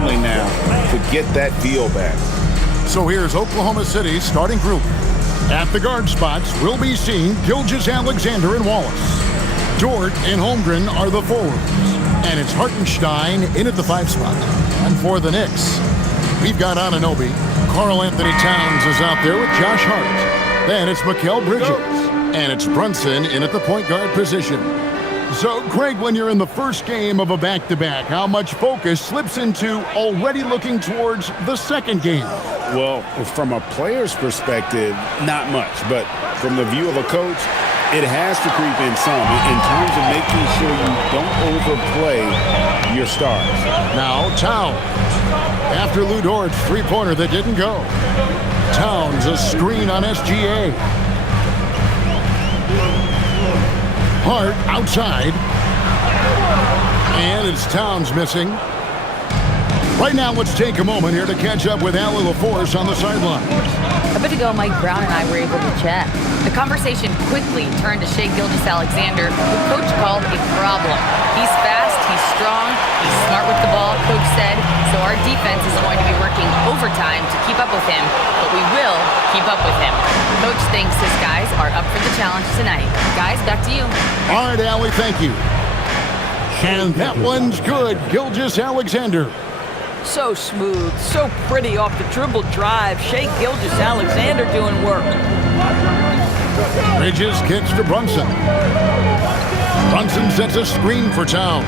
scrambling now to get that feel back. So here's Oklahoma City's starting group. At the guard spots, we'll be seeing Gilgeous-Alexander and Wallace. Dort and Holmgren are the forwards. And it's Hartenstein in at the 5 spot. And for the Knicks, we've got Anunoby. Karl Anthony Towns is out there with Josh Hart. Then it's Mikal Bridges. And it's Brunson in at the point guard position. So, Craig, when you're in the first game of a back-to-back, how much focus slips into already looking towards the second game? Well, from a player's perspective, not much. But from the view of a coach, it has to creep in some in terms of making sure you don't overplay your stars. Now, Towns. After Lou Dort's three-pointer that didn't go. Towns, a screen on SGA. Hart outside. And it's Towns missing. Right now, let's take a moment here to catch up with Allie LaForce on the sideline. A bit ago, Mike Brown and I were able to chat. The conversation quickly turned to Shai Gilgeous-Alexander, who Coach called a problem. He's fast, he's strong, he's smart with the ball, Coach said, so our defense is going to be working overtime to keep up with him, but we will keep up with him. Coach thinks his guys are up for the challenge tonight. Guys, back to you. All right, Allie, thank you. And that one's good, Gilgeous-Alexander. So smooth, so pretty off the dribble drive. Shai Gilgeous-Alexander doing work. Bridges kicks to Brunson. Brunson sets a screen for Towns.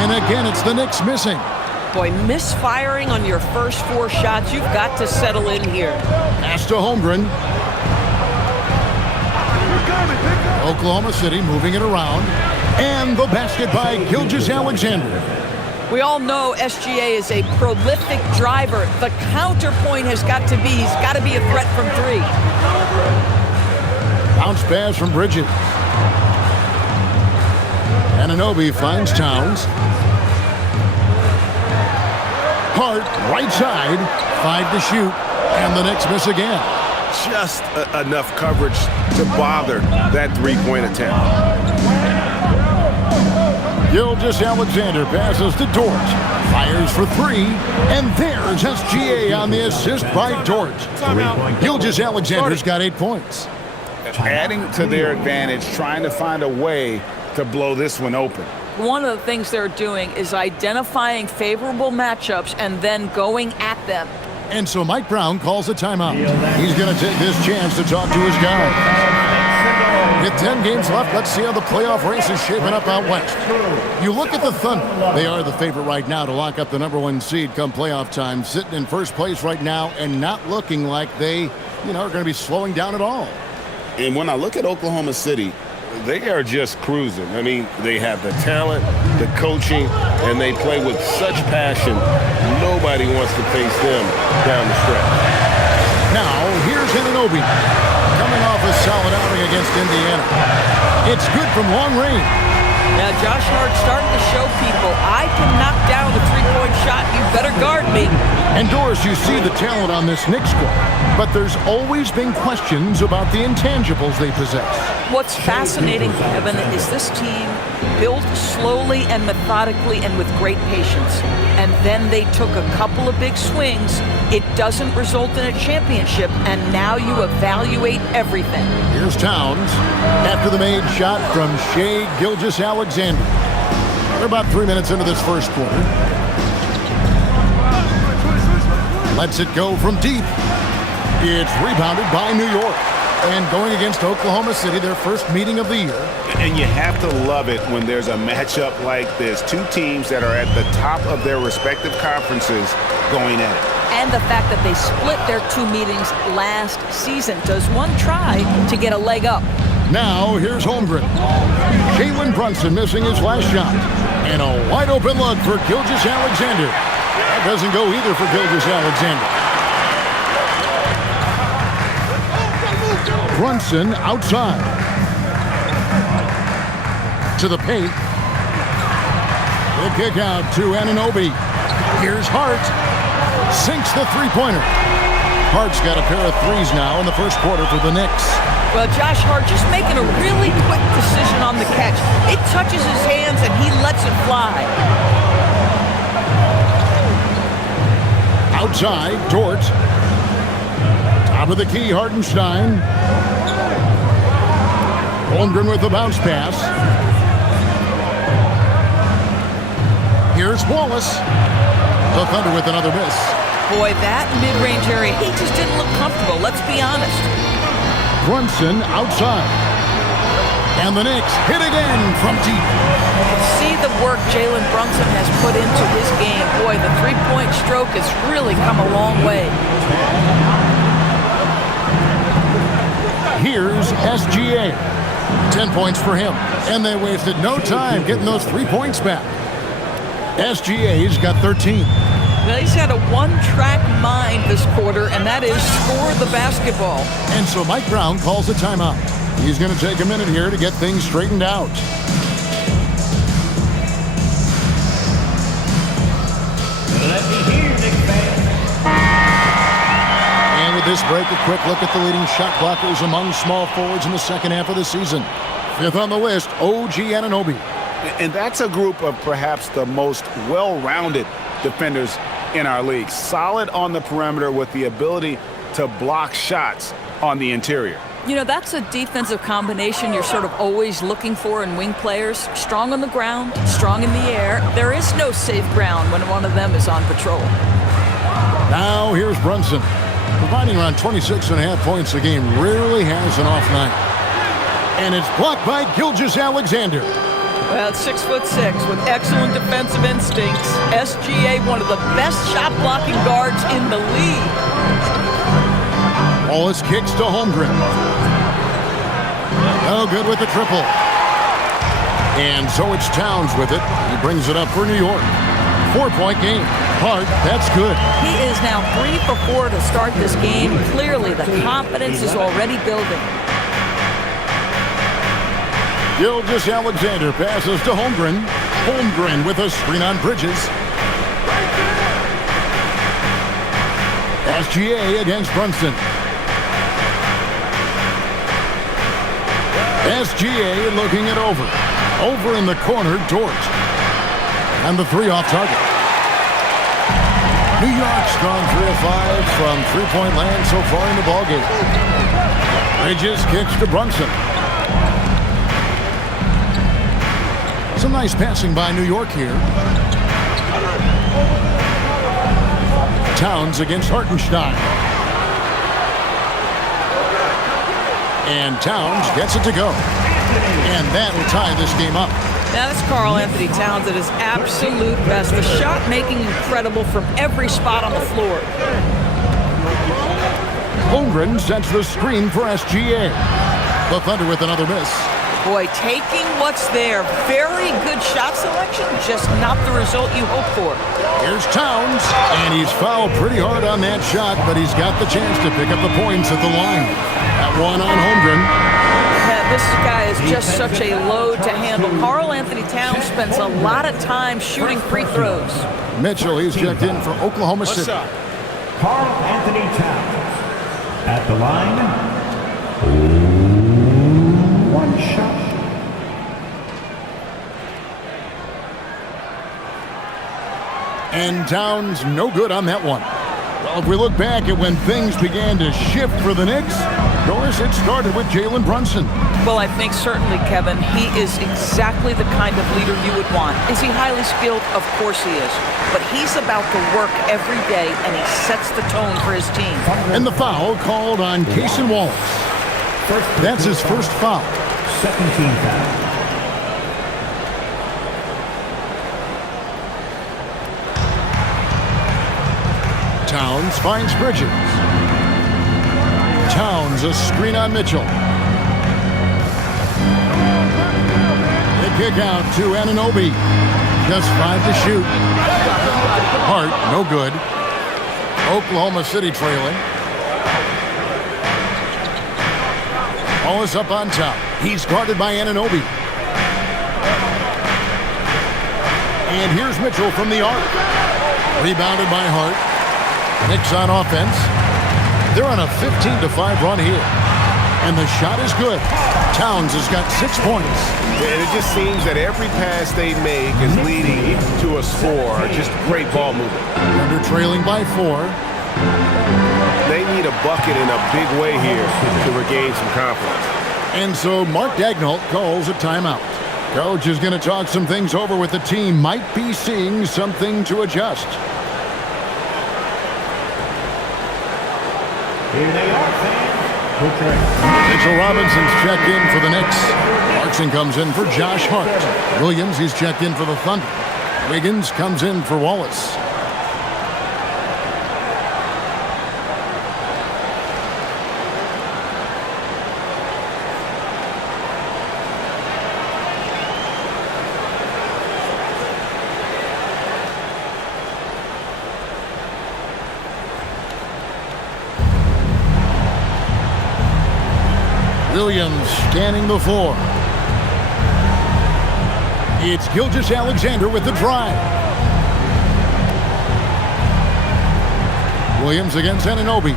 And again, it's the Knicks missing. Boy, misfiring on your first 4 shots. You've got to settle in here. Pass to Holmgren. Oklahoma City moving it around. And the basket by Gilgeous-Alexander. We all know SGA is a prolific driver. The counterpoint has got to be, he's got to be a threat from 3. Bounce pass from Bridges. Anunoby finds Towns. Hart, right side, 5 to shoot, and the Knicks miss again. Just enough coverage to bother that three-point attempt. Gilgeous-Alexander passes to Dort. Fires for 3. And there's SGA on the assist by Dort. Gilgeous-Alexander's got 8 points. Adding to their advantage, trying to find a way to blow this one open. One of the things they're doing is identifying favorable matchups and then going at them. And so Mike Brown calls a timeout. He's going to take this chance to talk to his guys. With 10 games left, let's see how the playoff race is shaping up out west. You look at the Thunder. They are the favorite right now to lock up the #1 seed come playoff time, sitting in first place right now and not looking like they, are going to be slowing down at all. And when I look at Oklahoma City, they are just cruising. I mean, they have the talent, the coaching, and they play with such passion. Nobody wants to face them down the stretch. Now, here's Anunoby. Coming off a solid outing against Indiana. It's good from long range. Now, Josh Hart starting to show people, I can knock down a 3-point shot. You better guard me. And Doris, you see the talent on this Knicks squad, but there's always been questions about the intangibles they possess. What's fascinating, Kevin, is this team built slowly and methodically and with great patience. And then they took a couple of big swings. It doesn't result in a championship, and now you evaluate everything. Here's Towns after the made shot from Shai Gilgeous-Alexander. We're about 3 minutes into this first quarter. Lets it go from deep. It's rebounded by New York. And going against Oklahoma City, their first meeting of the year. And you have to love it when there's a matchup like this. 2 teams that are at the top of their respective conferences going at it. And the fact that they split their 2 meetings last season. Does one try to get a leg up? Now, here's Holmgren. Jalen Brunson missing his last shot. And a wide open look for Gilgeous-Alexander. That doesn't go either for Gilgeous-Alexander. Brunson outside. To the paint. The kick out to Anunoby. Here's Hart. Sinks the three-pointer. Hart's got a pair of threes now in the first quarter for the Knicks. Well, Josh Hart just making a really quick decision on the catch. It touches his hands and he lets it fly. outside. Dort. Top of the key, Hartenstein. Holmgren with the bounce pass. Here's Wallace. The Thunder with another miss. Boy, that mid-range area, he just didn't look comfortable, let's be honest. Brunson outside. And the Knicks hit again from deep. You can see the work Jalen Brunson has put into his game. Boy, the three-point stroke has really come a long way. Here's SGA. 10 points for him. And they wasted no time getting those 3 points back. SGA's got 13. Well, he's had a one-track mind this quarter, and that is score the basketball. And so Mike Brown calls a timeout. He's going to take a minute here to get things straightened out. Let me hear, Knicks fans. And with this break, a quick look at the leading shot blockers among small forwards in the second half of the season. Fifth on the list, OG Anunoby. And that's a group of perhaps the most well-rounded defenders in our league. Solid on the perimeter with the ability to block shots on the interior. You know, that's a defensive combination you're sort of always looking for in wing players. Strong on the ground, strong in the air. There is no safe ground when one of them is on patrol. Now here's Brunson. Providing around 26.5 points a game, rarely has an off night. And it's blocked by Gilgeous-Alexander. Well, it's 6'6" with excellent defensive instincts. SGA, one of the best shot-blocking guards in the league. Wallace kicks to Holmgren. No good with the triple. And so it's Towns with it. He brings it up for New York. 4-point game. Hart, that's good. He is now 3 for 4 to start this game. Clearly, the confidence is already building. Gilgeous-Alexander passes to Holmgren. Holmgren with a screen on Bridges. SGA against Brunson. SGA looking it over. Over in the corner, Dort. And the three off target. New York's gone 3 of 5 from three-point land so far in the ballgame. Bridges kicks to Brunson. Some nice passing by New York here. Towns against Hartenstein. And Towns gets it to go. And that'll tie this game up. Now that's Karl Anthony Towns at his absolute best. The shot making incredible from every spot on the floor. Holmgren sets the screen for SGA. The Thunder with another miss. Boy, taking what's there. Very good shot selection, just not the result you hope for. Here's Towns, and he's fouled pretty hard on that shot, but he's got the chance to pick up the points at the line. That one on Holmgren. Yeah, this guy is just such a load to handle. Karl Anthony Towns spends a lot of time shooting free throws. Mitchell, he's checked in for Oklahoma City. Karl Anthony Towns at the line. One shot. And Towns no good on that one. Well, if we look back at when things began to shift for the Knicks, of course, it started with Jalen Brunson. Well, I think certainly, Kevin, he is exactly the kind of leader you would want. Is he highly skilled? Of course he is. But he's about the work every day, and he sets the tone for his team. And the foul called on Cason Wallace. That's his first foul. 17 foul. Towns finds Bridges. Towns a screen on Mitchell. The kick out to Anunoby. Just 5 to shoot. Hart, no good. Oklahoma City trailing. Wallace up on top. He's guarded by Anunoby. And here's Mitchell from the arc. Rebounded by Hart. Knicks on offense. They're on a 15-5 run here. And the shot is good. Towns has got 6 points. And it just seems that every pass they make is leading to a score. Just great ball movement. Thunder trailing by 4. They need a bucket in a big way here to regain some confidence. And so Mark Daigneault calls a timeout. Coach is going to talk some things over with the team. Might be seeing something to adjust. Here they are, fans. Mitchell Robinson's checked in for the Knicks. Clarkson comes in for Josh Hart. Williams, he's checked in for the Thunder. Wiggins comes in for Wallace. Williams scanning the floor. It's Gilgeous-Alexander with the drive. Williams against Anunoby.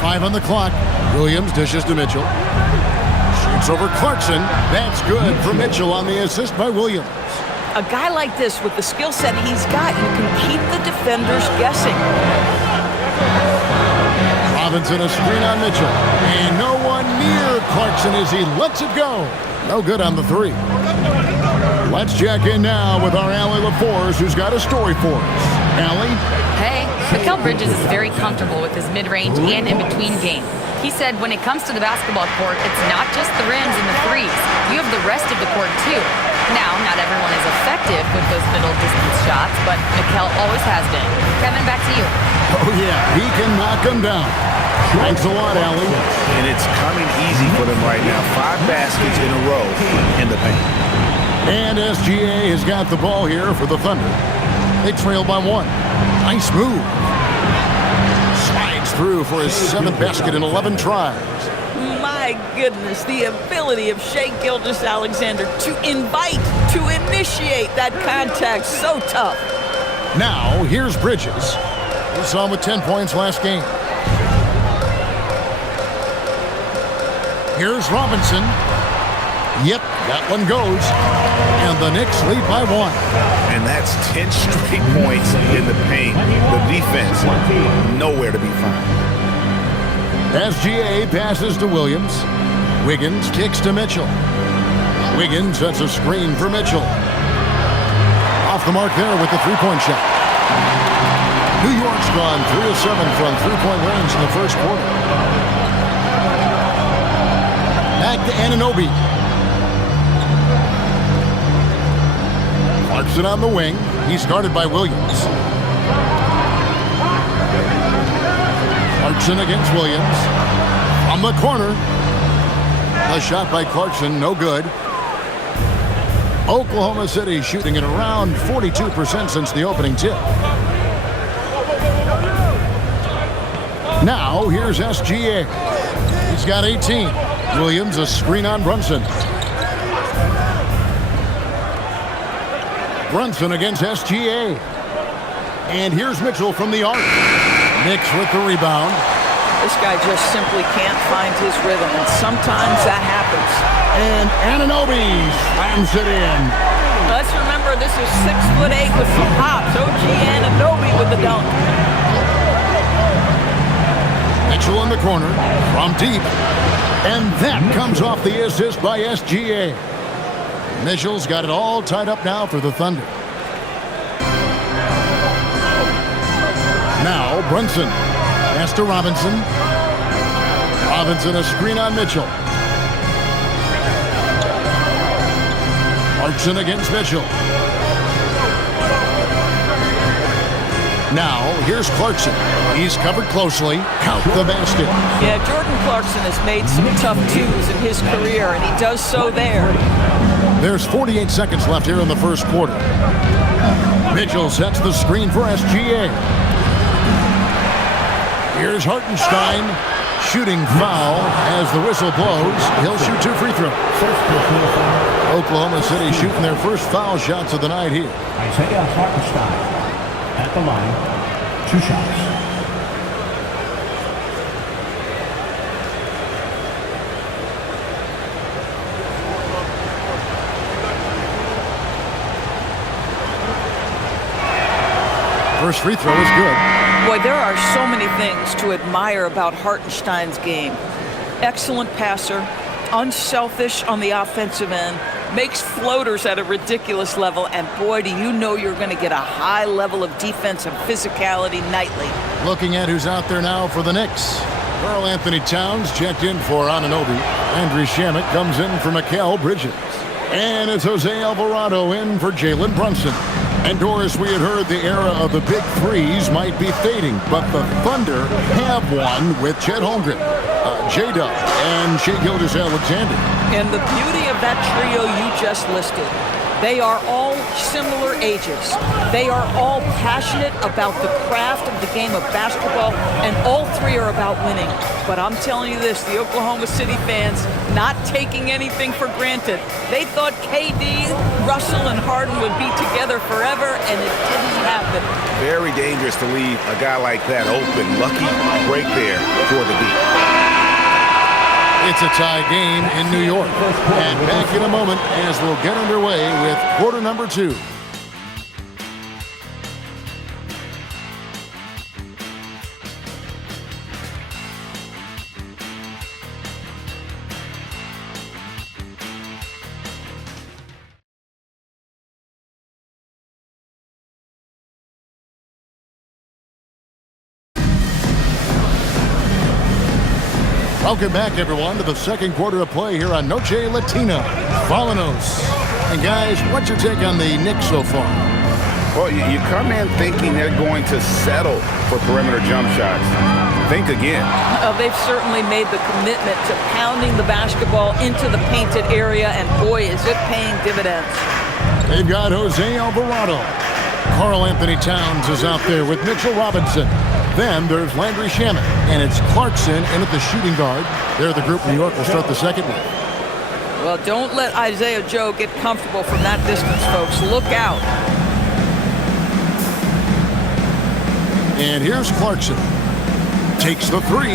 5 on the clock. Williams dishes to Mitchell. Shoots over Clarkson. That's good for Mitchell on the assist by Williams. A guy like this, with the skill set he's got, you can keep the defenders guessing. Robinson a screen on Mitchell. And no one near Clarkson as he lets it go. No good on the 3. Let's check in now with our Allie LaForce, who's got a story for us. Allie? Hey, Mikal Bridges is very comfortable with his mid-range and in-between game. He said when it comes to the basketball court, it's not just the rims and the threes. You have the rest of the court, too. Now, not everyone is effective with those middle-distance shots, but Mikal always has been. Kevin, back to you. Oh, yeah, he can knock them down. Thanks a lot, Allie. And it's coming easy for them right now. 5 baskets in a row in the paint. And SGA has got the ball here for the Thunder. They trail by 1. Nice move. Slides through for his 7th basket in 11 tries. My goodness, the ability of Shai Gilgeous-Alexander to invite, to initiate that contact, so tough. Now, here's Bridges. We saw him with 10 points last game. Here's Robinson. Yep, that one goes. And the Knicks lead by 1. And that's 10 straight points in the paint. The defense, nowhere to be found. SGA passes to Williams. Wiggins kicks to Mitchell. Wiggins sets a screen for Mitchell. Off the mark there with the 3-point shot. New York's gone 3 of 7 from 3-point range in the first quarter. Back to Anunoby. Clarkson on the wing. He's guarded by Williams. Clarkson against Williams. From the corner. A shot by Clarkson, no good. Oklahoma City shooting at around 42% since the opening tip. Now, here's SGA. He's got 18. Williams, a screen on Brunson. Brunson against SGA. And here's Mitchell from the arc. Knicks with the rebound. This guy just simply can't find his rhythm, and sometimes that happens. And Anunoby slams it in. Let's remember, this is 6'8" with some hops. OG Anunoby with the dunk. Mitchell in the corner from deep. And that comes off the assist by SGA. Mitchell's got it all tied up now for the Thunder. Now Brunson. Pass to Robinson. Robinson a screen on Mitchell. Clarkson against Mitchell. Now, here's Clarkson. He's covered closely. Count the basket. Yeah, Jordan Clarkson has made some tough twos in his career, and he does so there. There's 48 seconds left here in the first quarter. Mitchell sets the screen for SGA. Here's Hartenstein. Shooting foul as the whistle blows. He'll shoot 2 free throws. Oklahoma City shooting their first foul shots of the night here. Isaiah Hartenstein at the line, 2 shots. First free throw is good. Boy, there are so many things to admire about Hartenstein's game. Excellent passer, unselfish on the offensive end, makes floaters at a ridiculous level, and boy, do you know you're going to get a high level of defensive physicality nightly. Looking at who's out there now for the Knicks. Karl Anthony Towns checked in for Anunoby. Andrew Shamet comes in for Mikal Bridges. And it's Jose Alvarado in for Jalen Brunson. And Doris, we had heard the era of the big threes might be fading, but the Thunder have one with Chet Holmgren, J-Dub, and Shai Gilgeous-Alexander. And the beauty of that trio you just listed, they are all similar ages. They are all passionate about the craft of the game of basketball, and all three are about winning. But I'm telling you this, the Oklahoma City fans, not taking anything for granted. They thought KD, Russell, and Harden would be together forever, and it didn't happen. Very dangerous to leave a guy like that open. Lucky break there for the beat. It's a tie game in New York. And back in a moment as we'll get underway with quarter number 2. Welcome back, everyone, to the second quarter of play here on Noche Latina. Volanos. And, guys, what's your take on the Knicks so far? Well, you come in thinking they're going to settle for perimeter jump shots. Think again. They've certainly made the commitment to pounding the basketball into the painted area, and boy, is it paying dividends. They've got Jose Alvarado. Karl Anthony Towns is out there with Mitchell Robinson. Then there's Landry Shamet, and it's Clarkson in at the shooting guard. They're the group New York will start the second with. Well, don't let Isaiah Joe get comfortable from that distance, folks. Look out. And here's Clarkson. Takes the three.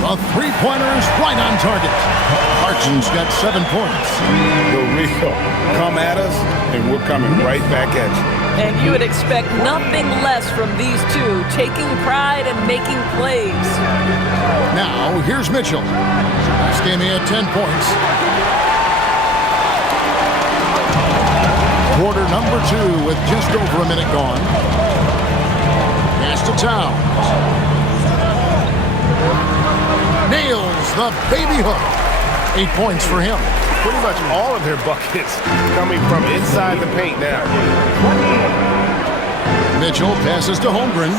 The three-pointer is right on target. Clarkson's got 7 points. The real come at us, and we're coming right back at you. And you would expect nothing less from these two, taking pride and making plays. Now, here's Mitchell. This game he had 10 points. Quarter number 2 with just over a minute gone. Pass to Towns. Nails the baby hook. 8 points for him. Pretty much all of their buckets coming from inside the paint now. Mitchell passes to Holmgren.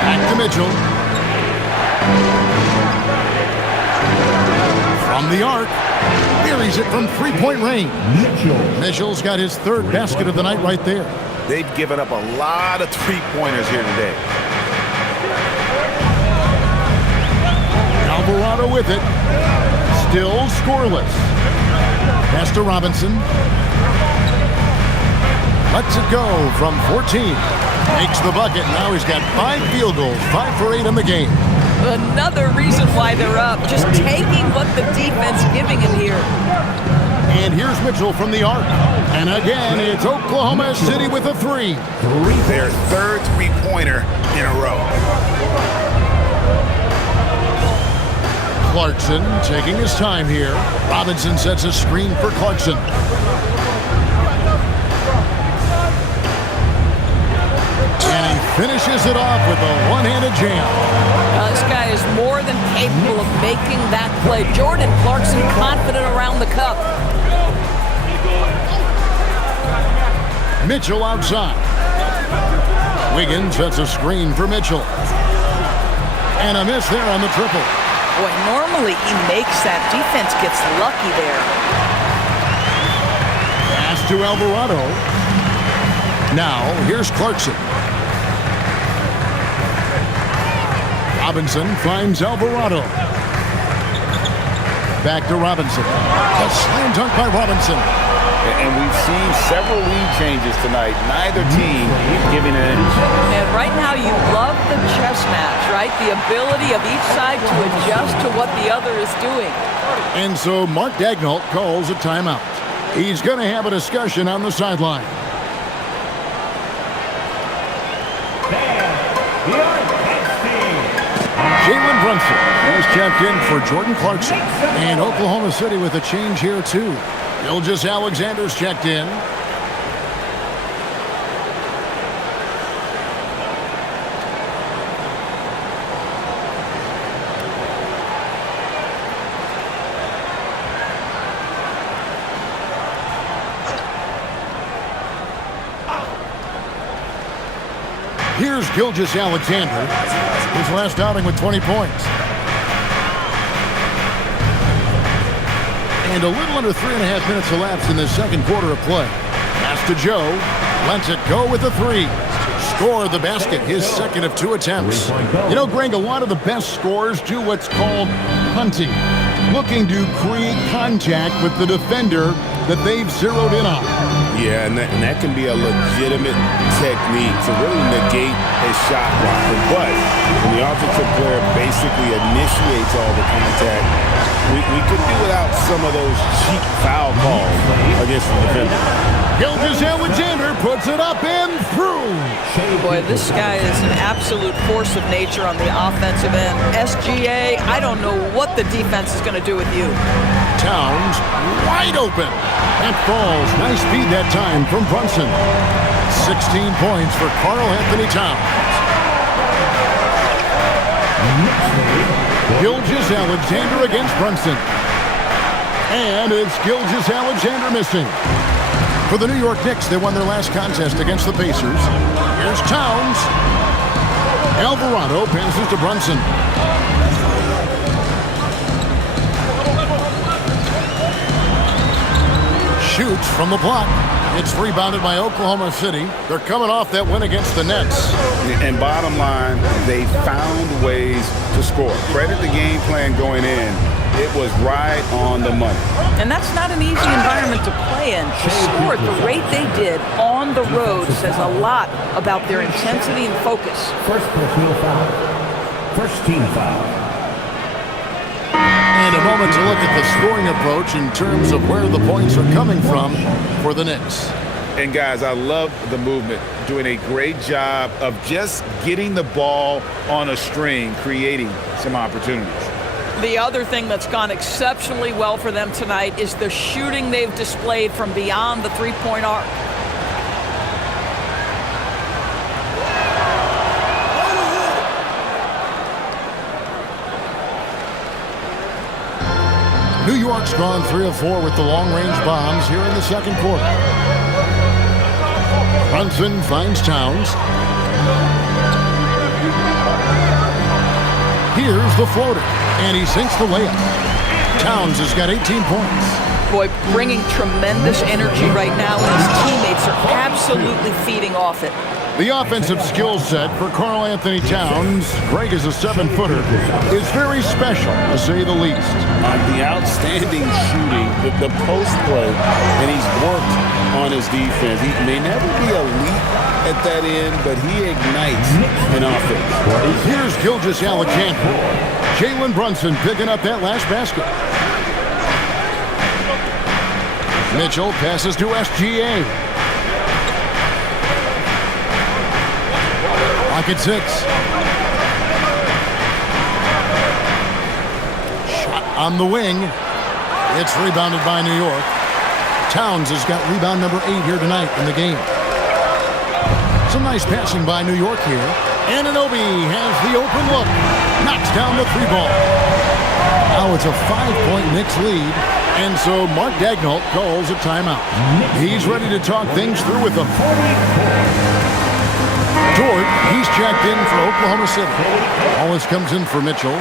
Back to Mitchell. From the arc. Buries it from three-point range. Mitchell's got his third basket of the night right there. They've given up a lot of three-pointers here today. Alvarado with it. Still scoreless. Pass to Robinson. Lets it go from 14. Makes the bucket. Now he's got 5 field goals. 5 for 8 in the game. Another reason why they're up. Just taking what the defense giving him here. And here's Mitchell from the arc. And again, it's Oklahoma City with a 3. Their third three-pointer in a row. Clarkson taking his time here. Robinson sets a screen for Clarkson. And he finishes it off with a one-handed jam. This guy is more than capable of making that play. Jordan Clarkson confident around the cup. Mitchell outside. Wiggins sets a screen for Mitchell. And a miss there on the triple. Boy, normally he makes that. Defense gets lucky there. Pass to Alvarado. Now, here's Clarkson. Robinson finds Alvarado. Back to Robinson. A slam dunk by Robinson. And we've seen several lead changes tonight. Neither team giving an inch. And right now you love the chess match, right? The ability of each side to adjust to what the other is doing. And so Mark Daigneault calls a timeout. He's going to have a discussion on the sideline. Jalen Brunson has checked in for Jordan Clarkson. And Oklahoma City with a change here, too. Gilgeous Alexander's checked in. Here's Gilgeous Alexander. His last outing with 20 points. And a little under 3.5 minutes elapsed in the second quarter of play. Pass to Joe. Lets it go with a three. Score the basket, his second of 2 attempts. You know, Greg, a lot of the best scorers do what's called hunting. Looking to create contact with the defender that they've zeroed in on. Yeah, and that can be a legitimate technique to really negate a shot blocker. But when the offensive player basically initiates all the contact, we could do without some of those cheap foul calls against the defender. Gilgeous Alexander puts it up and through. Boy, this guy is an absolute force of nature on the offensive end. SGA, I don't know what the defense is going to do with you. Towns wide open. That falls. Nice feed that time from Brunson. 16 points for Karl Anthony Towns. Gilgeous Alexander against Brunson. And it's Gilgeous Alexander missing. For the New York Knicks, they won their last contest against the Pacers. Here's Towns. Alvarado passes to Brunson. Shoots from the block. It's rebounded by Oklahoma City. They're coming off that win against the Nets. And bottom line, they found ways to score. Credit the game plan going in. It was right on the money. And that's not an easy environment to play in. To score at the rate they did on the road says a lot about their intensity and focus. First personal foul. First team foul. And a moment to look at the scoring approach in terms of where the points are coming from for the Knicks. And guys, I love the movement. Doing a great job of just getting the ball on a string, creating some opportunities. The other thing that's gone exceptionally well for them tonight is the shooting they've displayed from beyond the three-point arc. New York's gone 3 of 4 with the long-range bombs here in the second quarter. Brunson finds Towns. Here's the floater, and he sinks the layup. Towns has got 18 points. Boy, bringing tremendous energy right now, and his teammates are absolutely feeding off it. The offensive skill set for Karl Anthony Towns, Greg is a 7-footer, is very special, to say the least. The outstanding shooting, the post play, and he's worked on his defense. He may never be elite at that end, but he ignites an offense. Here's Gilgeous Alexander. Jalen Brunson picking up that last basket. Mitchell passes to SGA. Pocket 6. Shot on the wing. It's rebounded by New York. Towns has got rebound number 8 here tonight in the game. Some nice passing by New York here. Anunoby has the open look. Knocks down the 3-ball. Now it's a 5-point Knicks lead. And so Mark Daigneault calls a timeout. He's ready to talk things through with them. Dort, he's checked in for Oklahoma City. Wallace comes in for Mitchell.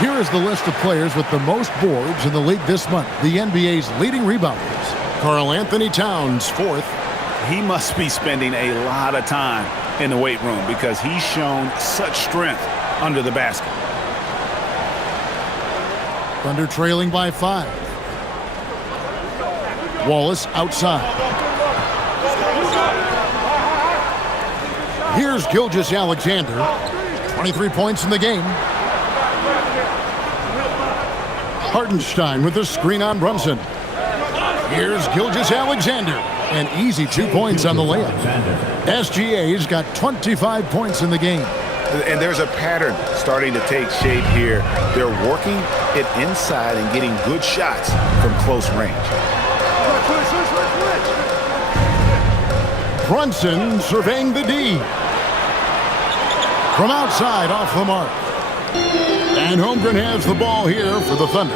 Here is the list of players with the most boards in the league this month. The NBA's leading rebounders. Karl Anthony Towns, 4th. He must be spending a lot of time in the weight room because he's shown such strength under the basket. Thunder trailing by 5. Wallace outside. Here's Gilgeous Alexander. 23 points in the game. Hartenstein with the screen on Brunson. Here's Gilgeous Alexander. An easy 2 points on the layup. SGA's got 25 points in the game. And there's a pattern starting to take shape here. They're working it inside and getting good shots from close range. Brunson surveying the D. From outside, off the mark. And Holmgren has the ball here for the Thunder.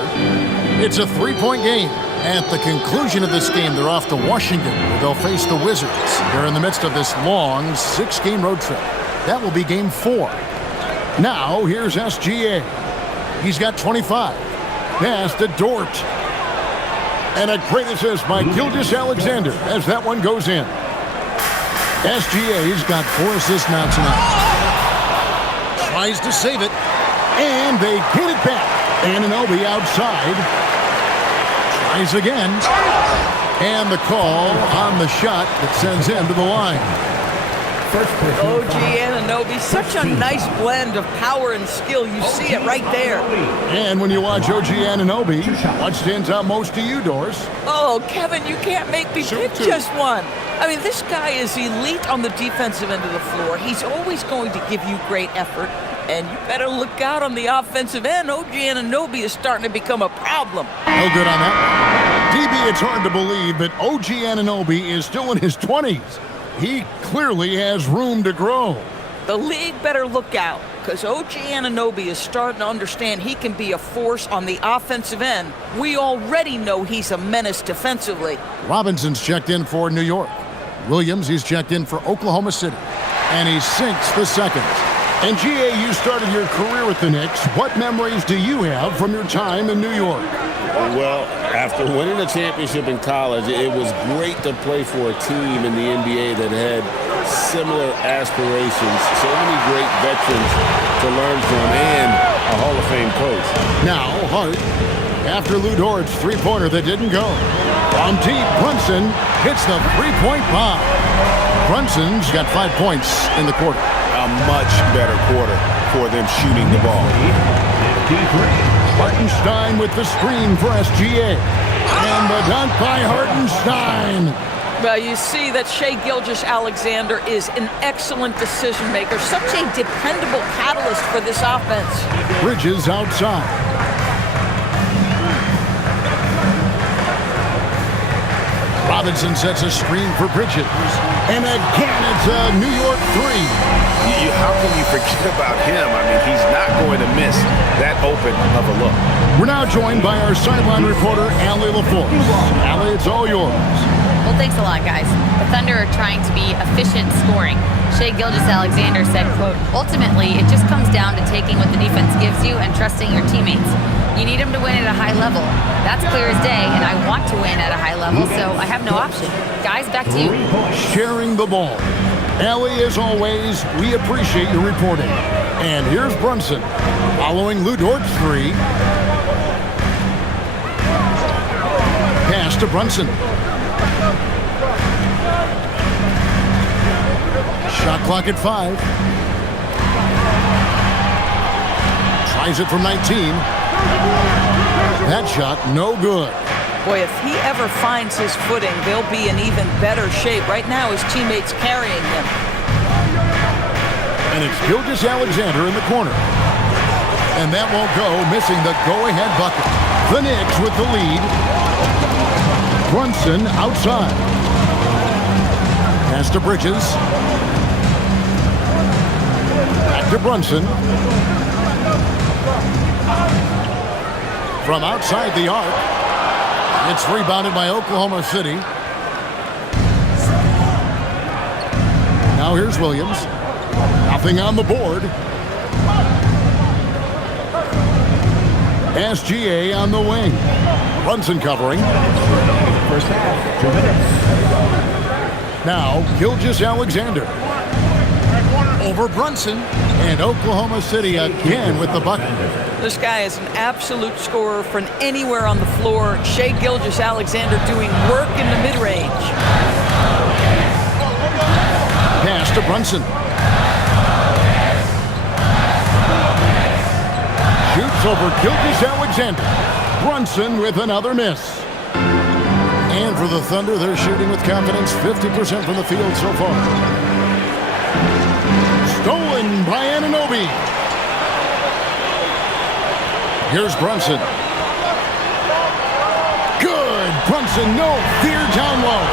It's a 3-point game. At the conclusion of this game, they're off to Washington, where they'll face the Wizards. They're in the midst of this long 6-game road trip. That will be game 4. Now, here's SGA. He's got 25. Pass to Dort. And a great assist by Gilgeous Alexander as that one goes in. SGA's got 4 assists now tonight. Tries to save it. And they get it back. Anunoby outside. Tries again. And the call on the shot that sends him to the line. OG Anunoby, such a nice blend of power and skill. You see it right there. And when you watch OG Anunoby, what stands out most to you, Doris? Oh, Kevin, you can't make me pick just one. I mean, this guy is elite on the defensive end of the floor. He's always going to give you great effort. And you better look out on the offensive end. OG Anunoby is starting to become a problem. No good on that one. DB, it's hard to believe, but OG Anunoby is still in his 20s. He clearly has room to grow. The league better look out, because OG Anunoby is starting to understand he can be a force on the offensive end. We already know he's a menace defensively. Robinson's checked in for New York. Williams, he's checked in for Oklahoma City. And he sinks the second. And GA, you started your career with the Knicks. What memories do you have from your time in New York? Well, after winning a championship in college, it was great to play for a team in the NBA that had similar aspirations. So many great veterans to learn from and a Hall of Fame coach. Now, Hart, after Lou Dort's three-pointer that didn't go. From deep, Brunson hits the three-point bomb. Brunson's got 5 points in the quarter. A much better quarter for them shooting the ball. Hartenstein with the screen for SGA. And the dunk by Hartenstein. Well, you see that Shai Gilgeous-Alexander is an excellent decision maker, such a dependable catalyst for this offense. Bridges outside. Robinson sets a screen for Bridges. And again, it's a New York three. How can you forget about him? I mean, he's not going to miss that open of a look. We're now joined by our sideline reporter, Allie LaForce. Allie, it's all yours. Well, thanks a lot, guys. The Thunder are trying to be efficient scoring. Shai Gilgeous-Alexander said, quote, "Ultimately, it just comes down to taking what the defense gives you and trusting your teammates. You need them to win at a high level. That's clear as day, and I want to win at a high level, so I have no option. Guys, back to you." Sharing the ball. Allie, as always, we appreciate your reporting. And here's Brunson, following Lou Dort's three. Pass to Brunson. Shot clock at 5. Tries it from 19. That shot, no good. Boy, if he ever finds his footing, they'll be in even better shape. Right now, his teammates carrying him. And it's Gilgeous-Alexander in the corner. And that won't go, missing the go-ahead bucket. The Knicks with the lead. Brunson outside. Pass to Bridges. Back to Brunson. From outside the arc. It's rebounded by Oklahoma City. Now here's Williams. Nothing on the board. SGA on the wing. Brunson covering. First half, 2 minutes. Now Gilgeous-Alexander. Over Brunson. And Oklahoma City again with the bucket. This guy is an absolute scorer from anywhere on the floor. Shai Gilgeous-Alexander doing work in the mid-range. Pass to Brunson. Shoots over Gilgeous-Alexander. Brunson with another miss. And for the Thunder, they're shooting with confidence, 50% from the field so far. Stolen by Anunoby. Here's Brunson. Good. Brunson, no fear down low.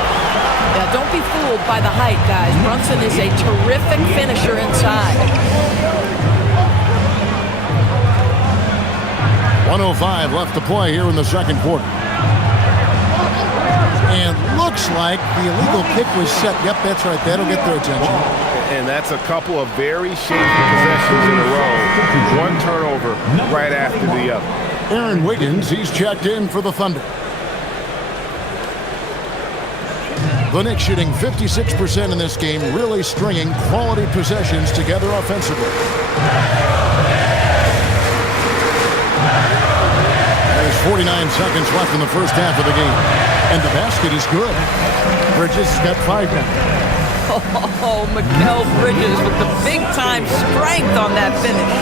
Yeah, don't be fooled by the height, guys. Brunson is a terrific finisher inside. 1:05 left to play here in the second quarter. And looks like the illegal kick was set. Yep, that's right. That'll get their attention. And that's a couple of very shaky possessions in a row. One turnover right after the other. Aaron Wiggins, he's checked in for the Thunder. The Knicks shooting 56% in this game, really stringing quality possessions together offensively. There's 49 seconds left in the first half of the game. And the basket is good. Bridges has got 5 now. Oh, Mikal Bridges with the big-time strength on that finish.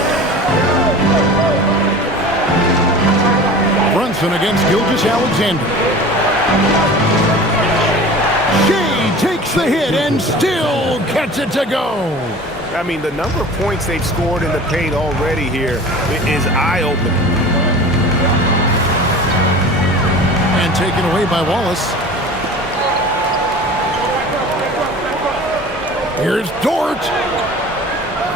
Brunson against Gilgeous-Alexander. Shea takes the hit and still gets it to go. I mean, the number of points they've scored in the paint already here is eye-opening. And taken away by Wallace. Here's Dort.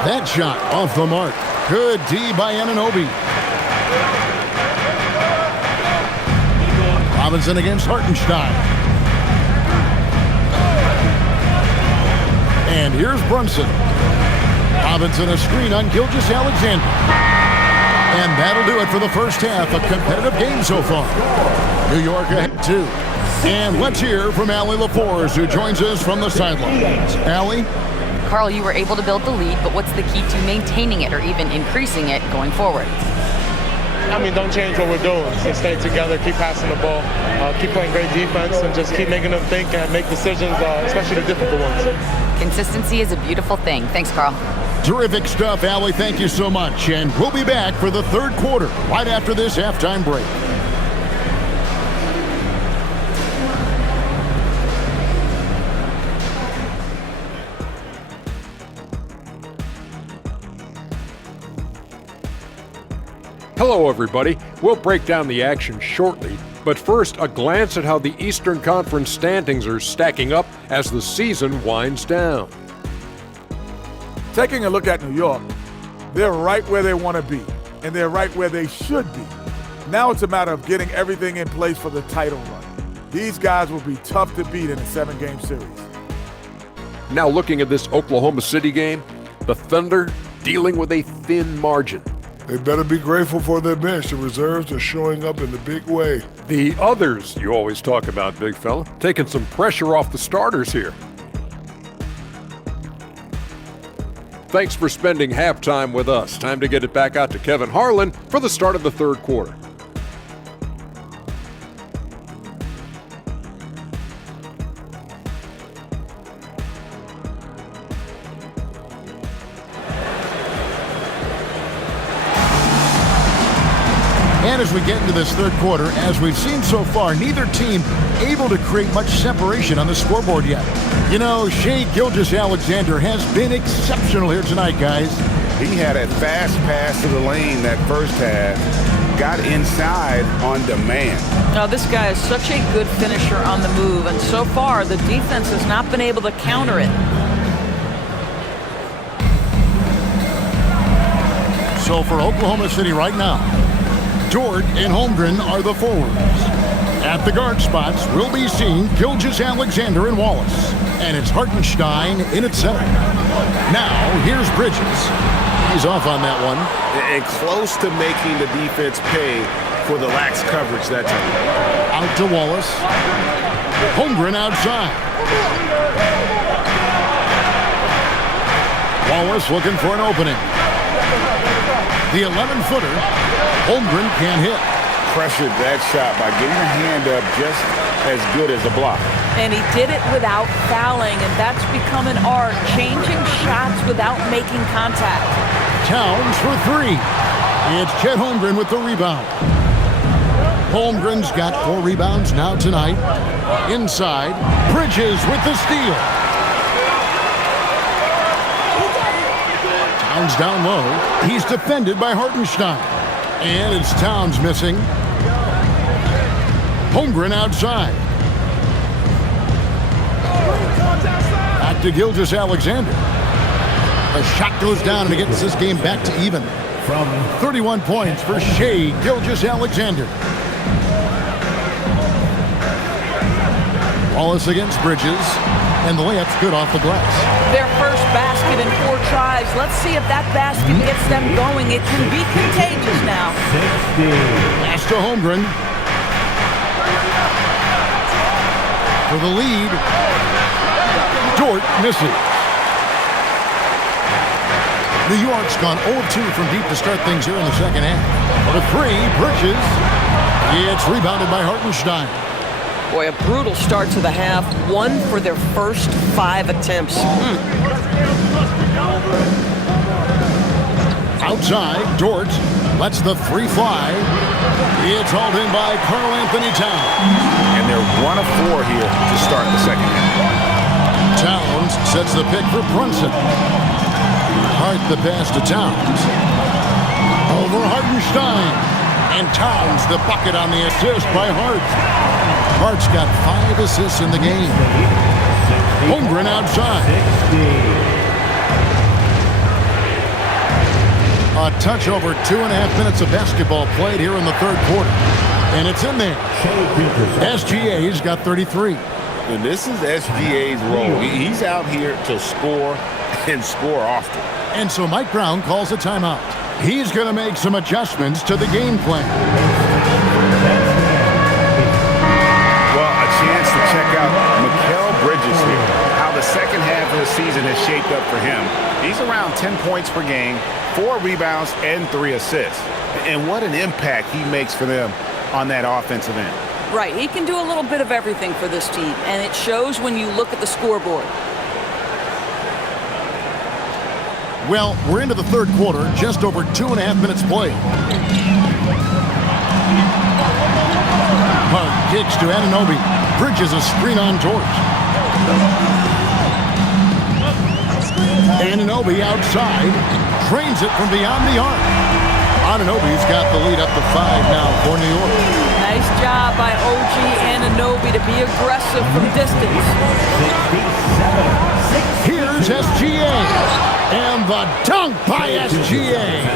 That shot off the mark. Good D by Anunoby. Robinson against Hartenstein. And here's Brunson. Robinson a screen on Gilgeous-Alexander. And that'll do it for the first half. A competitive game so far. New York ahead 2. And let's hear from Allie LaForce, who joins us from the sidelines. Allie? Carl, you were able to build the lead, but what's the key to maintaining it or even increasing it going forward? I mean, don't change what we're doing. Just stay together, keep passing the ball, keep playing great defense, and just keep making them think and make decisions, especially the difficult ones. Consistency is a beautiful thing. Thanks, Carl. Terrific stuff, Allie. Thank you so much. And we'll be back for the third quarter right after this halftime break. Hello, everybody. We'll break down the action shortly, but first, a glance at how the Eastern Conference standings are stacking up as the season winds down. Taking a look at New York, they're right where they want to be, and they're right where they should be. Now it's a matter of getting everything in place for the title run. These guys will be tough to beat in a 7-game series. Now looking at this Oklahoma City game, the Thunder dealing with a thin margin. They better be grateful for their bench. The reserves are showing up in the big way. The others you always talk about, big fella, taking some pressure off the starters here. Thanks for spending halftime with us. Time to get it back out to Kevin Harlan for the start of the third quarter. And as we get into this third quarter, as we've seen so far, neither team able to create much separation on the scoreboard yet. You know, Shai Gilgeous-Alexander has been exceptional here tonight, guys. He had a fast pass to the lane that first half. Got inside on demand. Now, this guy is such a good finisher on the move, and so far the defense has not been able to counter it. So for Oklahoma City right now, Dort and Holmgren are the forwards. At the guard spots, we'll be seeing Gilgeous-Alexander and Wallace. And it's Hartenstein in at center. Now, here's Bridges. He's off on that one. And close to making the defense pay for the lax coverage that time. Out to Wallace. Holmgren outside. Wallace looking for an opening. The 11-footer, Holmgren can't hit. Pressured that shot by getting a hand up just as good as a block. And he did it without fouling, and that's become an art, changing shots without making contact. Towns for 3. It's Chet Holmgren with the rebound. Holmgren's got 4 rebounds now tonight. Inside, Bridges with the steal. Towns down low. He's defended by Hartenstein. And it's Towns missing. Holmgren outside. Back to Gilgeous-Alexander. The shot goes down and it gets this game back to even. From 31 points for Shai Gilgeous-Alexander. Wallace against Bridges. And the layup's good off the glass. Their first basket in 4 tries. Let's see if that basket gets them going. It can be contagious now. 60. Pass to Holmgren. For the lead. Dort misses. New York's gone 0-2 from deep to start things here in the second half. The 3, Bridges. It's rebounded by Hartenstein. Boy, a brutal start to the half. 1 for their first 5 attempts. Outside, Dort lets the 3 fly. It's hauled in by Karl Anthony Towns. And they're 1 of 4 here to start the second half. Towns sets the pick for Brunson. Hart the pass to Towns. Over Hartenstein. And Towns the bucket on the assist by Hart. Hart's got 5 assists in the game. Holmgren outside. A touch over 2.5 minutes of basketball played here in the third quarter. And it's in there. SGA's got 33. And this is SGA's role. He's out here to score and score often. And so Mike Brown calls a timeout. He's going to make some adjustments to the game plan. Well, a chance to check out Mikal Bridges here. How the second half of the season has shaped up for him. He's around 10 points per game, 4 rebounds, and 3 assists. And what an impact he makes for them on that offensive end. Right, he can do a little bit of everything for this team, and it shows when you look at the scoreboard. Well, we're into the third quarter, just over 2.5 minutes played. Hart kicks to Anunoby. Bridges a screen on Dort. Anunoby outside. Drains it from beyond the arc. Anunoby's got the lead up to 5 now for New York. Nice job by OG Anunoby to be aggressive from distance. Here's SGA. And the dunk by SGA.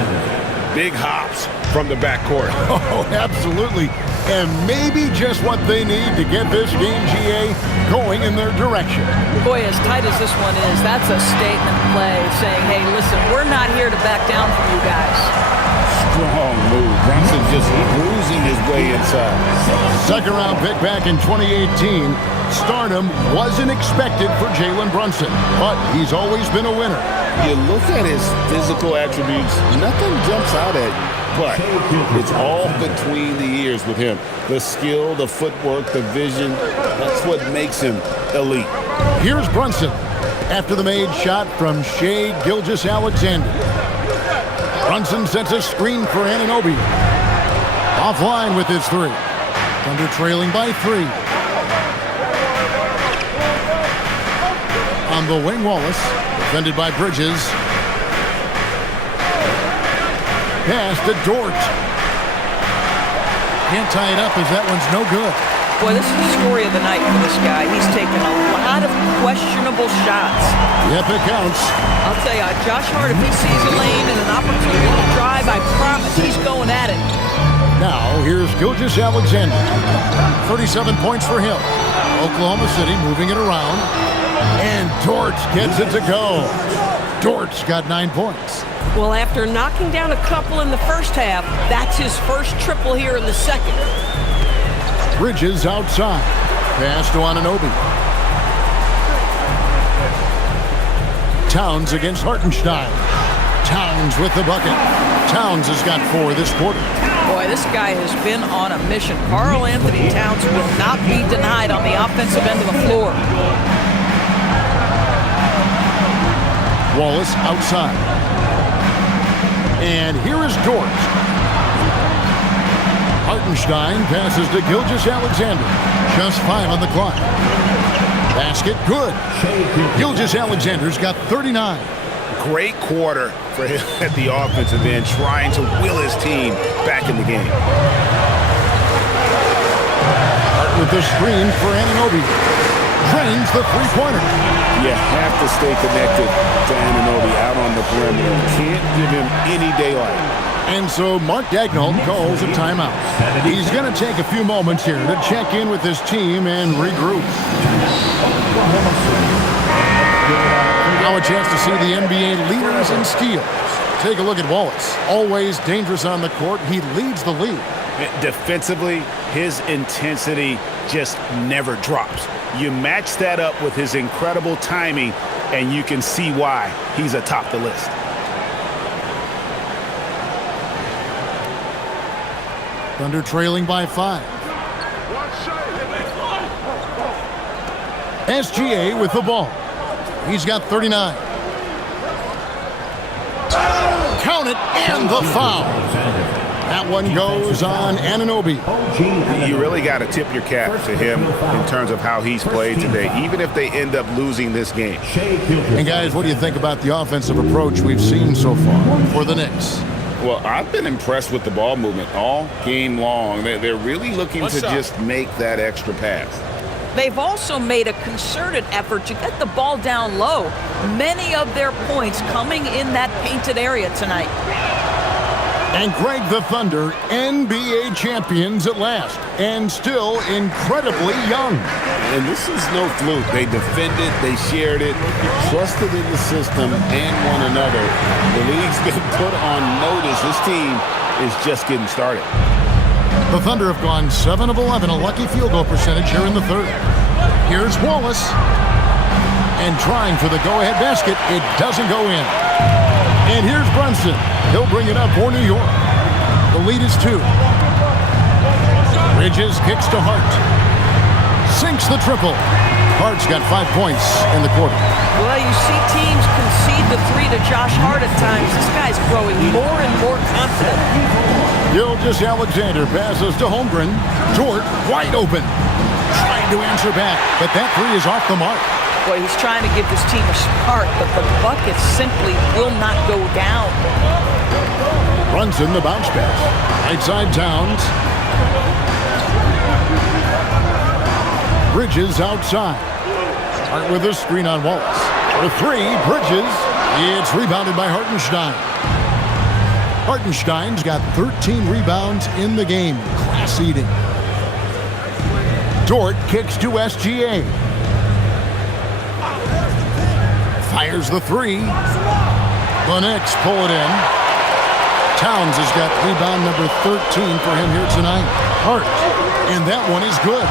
Big hops from the backcourt. Oh, absolutely. And maybe just what they need to get this game, GA, going in their direction. Boy, as tight as this one is, that's a statement play saying, hey, listen, we're not here to back down from you guys. Strong move. Brunson just bruising his way inside. Second round pick back in 2018. Stardom wasn't expected for Jalen Brunson, but he's always been a winner. You look at his physical attributes, nothing jumps out at you. But it's all between the ears with him. The skill, the footwork, the vision, that's what makes him elite. Here's Brunson after the made shot from Shai Gilgeous-Alexander. Brunson sets a screen for Anunoby. Offline with his 3. Thunder trailing by 3. On the wing, Wallace, defended by Bridges. Pass to Dort. Can't tie it up as that one's no good. Boy, this is the story of the night for this guy. He's taken a lot of questionable shots. Yep, it counts. I'll tell you, Josh Hart, if he sees a lane and an opportunity to drive, I promise he's going at it. Now, here's Gilgeous-Alexander. 37 points for him. Oklahoma City moving it around. And Dort gets it to go. Dort's got 9 points. Well, after knocking down a couple in the first half, that's his first triple here in the second. Bridges outside. Pass to Anunoby. Towns against Hartenstein. Towns with the bucket. Towns has got 4 this quarter. Boy, this guy has been on a mission. Karl Anthony Towns will not be denied on the offensive end of the floor. Wallace outside. And here is Dort. Hartenstein passes to Gilgeous-Alexander. Just 5 on the clock. Basket good. Gilgeous-Alexander's got 39. Great quarter for him at the offensive end, trying to will his team back in the game. Hart with the screen for Anunoby. Drains the three-pointer. You have to stay connected to Anunoby out on the perimeter. You can't give him any daylight. And so Mark Daigneault calls a timeout. He's going to take a few moments here to check in with his team and regroup. Now a chance to see the NBA leaders in steals. Take a look at Wallace. Always dangerous on the court. He leads the league. Defensively, his intensity just never drops. You match that up with his incredible timing, and you can see why he's atop the list. Thunder trailing by 5. SGA with the ball. He's got 39. Count it, and the foul. That one goes on Anunoby. You really got to tip your cap to him in terms of how he's played today, even if they end up losing this game. And guys, what do you think about the offensive approach we've seen so far for the Knicks? Well, I've been impressed with the ball movement all game long. They're really looking to just make that extra pass. They've also made a concerted effort to get the ball down low. Many of their points coming in that painted area tonight. And Greg, the Thunder, NBA champions at last, and still incredibly young. And this is no fluke. They defended, they shared it, trusted in the system and one another. The league's been put on notice. This team is just getting started. The Thunder have gone 7 of 11, a lucky field goal percentage here in the third. Here's Wallace. And trying for the go-ahead basket. It doesn't go in. And here's Brunson. He'll bring it up for New York. The lead is 2. Bridges kicks to Hart. Sinks the triple. Hart's got 5 points in the quarter. Well, you see teams concede the 3 to Josh Hart at times. This guy's growing more and more confident. Gilgeous-Alexander passes to Holmgren. Dort wide open. Trying to answer back, but that 3 is off the mark. Boy, he's trying to give this team a spark, but the bucket simply will not go down. Brunson, the bounce pass. Right side Towns. Bridges outside. Hart with a screen on Wallace. For 3, Bridges. It's rebounded by Hartenstein. Hartenstein's got 13 rebounds in the game. Class eating. Dort kicks to SGA. Fires the 3. The Knicks pull it in. Towns has got rebound number 13 for him here tonight. Hart. And that one is good.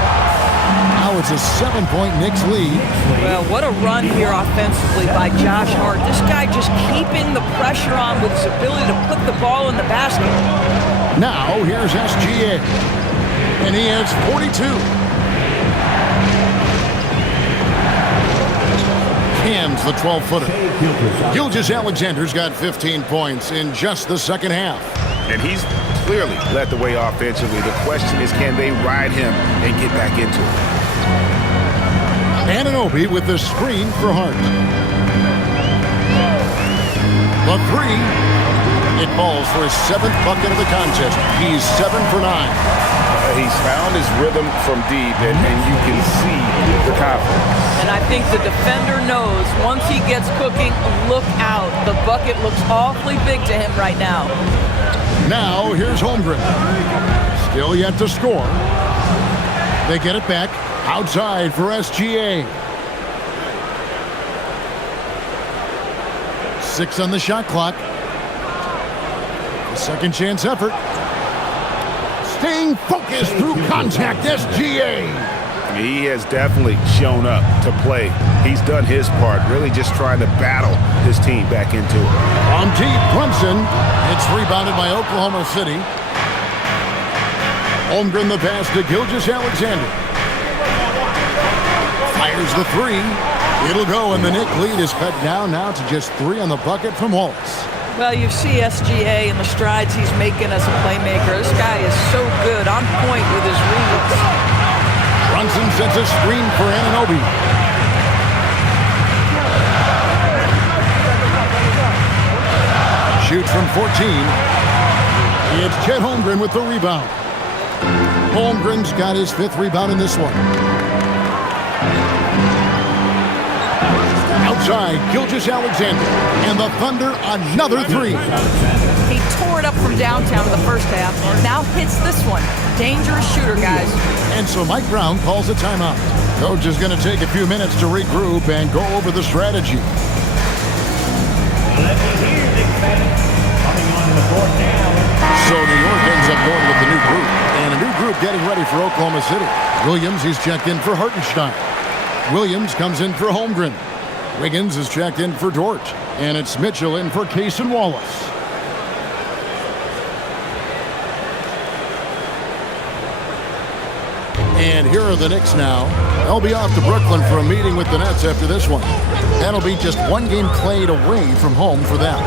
Now it's a 7-point Knicks lead. Well, what a run here offensively by Josh Hart. This guy just keeping the pressure on with his ability to put the ball in the basket. Now here's SGA. And he has 42. Hands the 12-footer. Gilgeous-Alexander's got 15 points in just the second half. And he's clearly led the way offensively. The question is, can they ride him and get back into it? Anunoby with the screen for Hart. The 3. It falls for his 7th bucket of the contest. He's 7 for 9. He's found his rhythm from deep, and you can see the confidence. And I think the defender knows once he gets cooking, look out. The bucket looks awfully big to him right now. Now here's Holmgren. Still yet to score. They get it back outside for SGA. 6 on the shot clock. A second chance effort. Staying focused through contact, SGA. He has definitely shown up to play. He's done his part, really just trying to battle his team back into it. On deep, Brunson. It's rebounded by Oklahoma City. Holmgren the pass to Gilgeous-Alexander. Fires the 3. It'll go, and the Knicks lead is cut down now to just 3 on the bucket from Wallace. Well, you see SGA and the strides he's making as a playmaker. This guy is so good, on point with his reads. Brunson sets a screen for Anunoby. Shoots from 14. It's Chet Holmgren with the rebound. Holmgren's got his 5th rebound in this one. Outside, Gilgeous-Alexander, and the Thunder another 3. He tore it up from downtown in the first half. Now hits this one. Dangerous shooter, guys. And so Mike Brown calls a timeout. Coach is going to take a few minutes to regroup and go over the strategy. So New York ends up going with the new group. And a new group getting ready for Oklahoma City. Williams, he's checked in for Hartenstein. Williams comes in for Holmgren. Wiggins is checked in for Dort. And it's Mitchell in for Case and Wallace. And here are the Knicks now. They'll be off to Brooklyn for a meeting with the Nets after this one. That'll be just one game played away from home for them.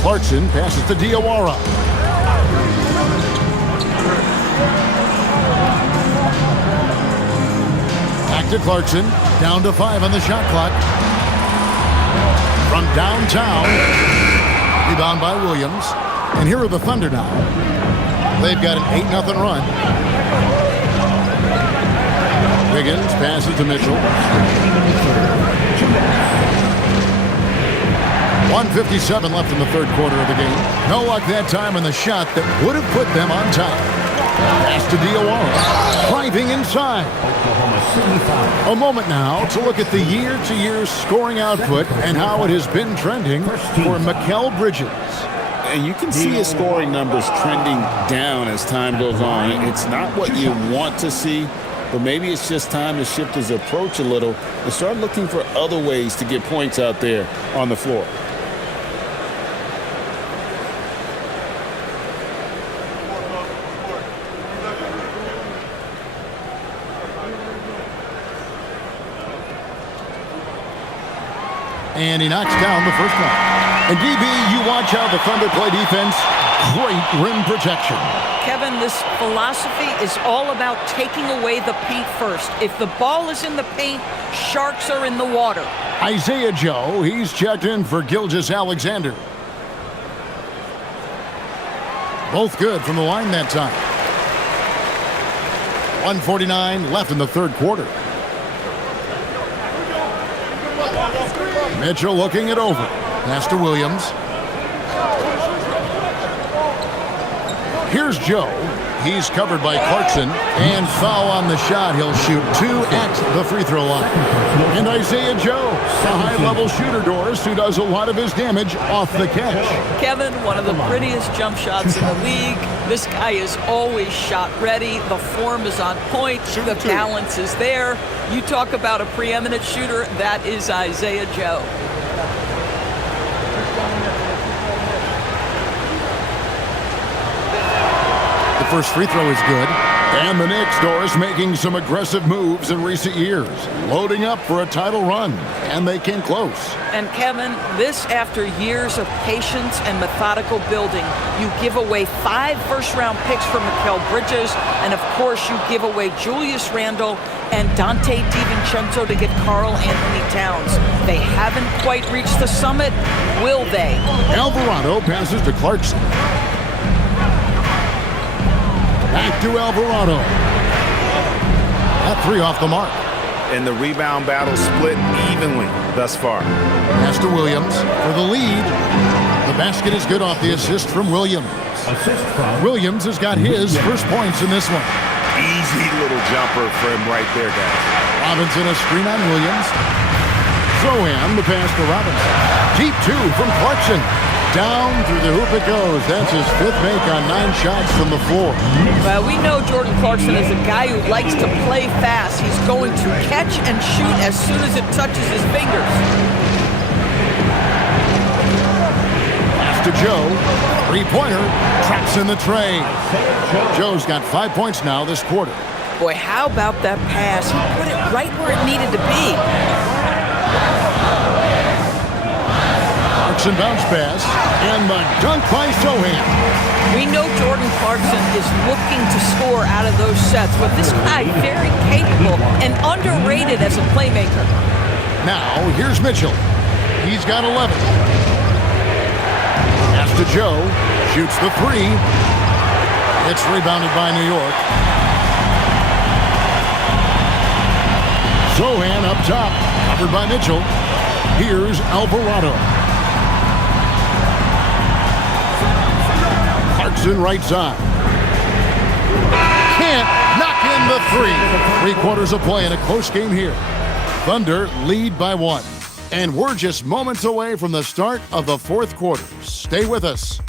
Clarkson passes to Diawara. Back to Clarkson. Down to 5 on the shot clock. From downtown. Rebound by Williams. And here are the Thunder now. They've got an 8-0 run. Wiggins passes to Mitchell. 1:57 left in the third quarter of the game. No luck that time on the shot that would have put them on top. Pass to Diawara. Driving inside. A moment now to look at the year-to-year scoring output and how it has been trending for Mikal Bridges. And you can see his scoring numbers trending down as time goes on. It's not what you want to see, but maybe it's just time to shift his approach a little and start looking for other ways to get points out there on the floor. And he knocks down the first one. And DB, you watch how the Thunder play defense. Great rim protection. Kevin, this philosophy is all about taking away the paint first. If the ball is in the paint, sharks are in the water. Isaiah Joe, he's checked in for Gilgeous-Alexander. Both good from the line that time. 1:49 left in the third quarter. Mitchell looking it over. Pass to Williams. Here's Joe. He's covered by Clarkson. And foul on the shot. He'll shoot 2 at the free throw line. And Isaiah Joe, a high-level shooter, Doris, who does a lot of his damage off the catch. Kevin, one of the prettiest jump shots in the league. This guy is always shot ready. The form is on point. The balance is there. You talk about a preeminent shooter, that is Isaiah Joe. The first free throw is good. And the Knicks, Doris, making some aggressive moves in recent years. Loading up for a title run. And they came close. And Kevin, this after years of patience and methodical building. You give away 5 first-round picks for Mikal Bridges. And, of course, you give away Julius Randle and Dante DiVincenzo to get Karl Anthony Towns. They haven't quite reached the summit. Will they? Alvarado passes to Clarkson. Back to Alvarado. That 3 off the mark. And the rebound battle split evenly thus far. Pass to Williams for the lead. The basket is good off the assist from Williams. Williams has got his first points in this one. Easy little jumper for him right there, guys. Robinson a screen on Williams. Sohan the pass to Robinson. Deep 2 from Clarkson. Down through the hoop it goes. That's his 5th make on 9 shots from the floor. Well, we know Jordan Clarkson is a guy who likes to play fast. He's going to catch and shoot as soon as it touches his fingers. Pass to Joe. 3-pointer. Traps in the tray. Joe's got 5 points now this quarter. Boy, how about that pass? He put it right where it needed to be. Clarkson bounce pass, and the dunk by Sohan. We know Jordan Clarkson is looking to score out of those sets, but this guy very capable and underrated as a playmaker. Now, here's Mitchell. He's got 11. Pass to Joe. Shoots the three. It's rebounded by New York. Sohan up top. Covered by Mitchell. Here's Alvarado. Clarkson right side. Can't knock in the three. 3/4 of play in a close game here. Thunder lead by 1. And we're just moments away from the start of the fourth quarter. Stay with us.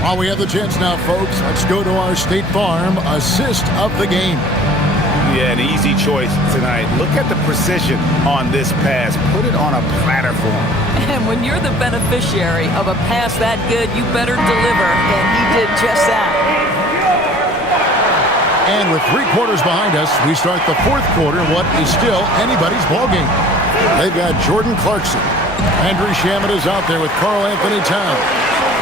While we have the chance now, folks, let's go to our State Farm assist of the game. Yeah, an easy choice tonight. Look at the precision on this pass. Put it on a platter for him. And when you're the beneficiary of a pass that good, you better deliver, and he did just that. And with 3/4 behind us, we start the fourth quarter, what is still anybody's ballgame. They've got Jordan Clarkson. Andrew Shamet is out there with Karl Anthony Towns.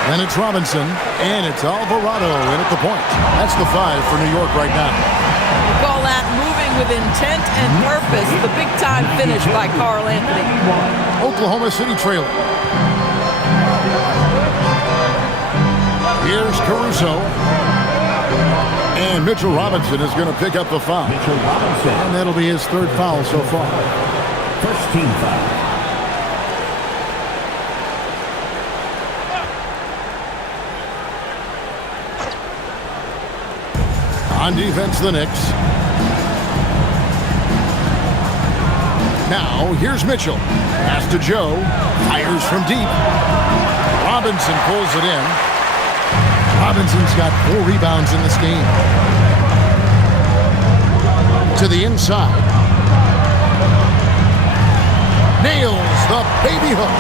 Then it's Robinson, and it's Alvarado in at the point. That's the 5 for New York right now. We call that moving with intent and purpose. The big-time finish by Karl Anthony. Oklahoma City trailing. Here's Caruso. And Mitchell Robinson is going to pick up the foul. And that'll be his 3rd foul so far. First team foul. On defense, the Knicks. Now, here's Mitchell. Pass to Joe. Fires from deep. Robinson pulls it in. Robinson's got 4 rebounds in this game. To the inside. Nails the baby hook.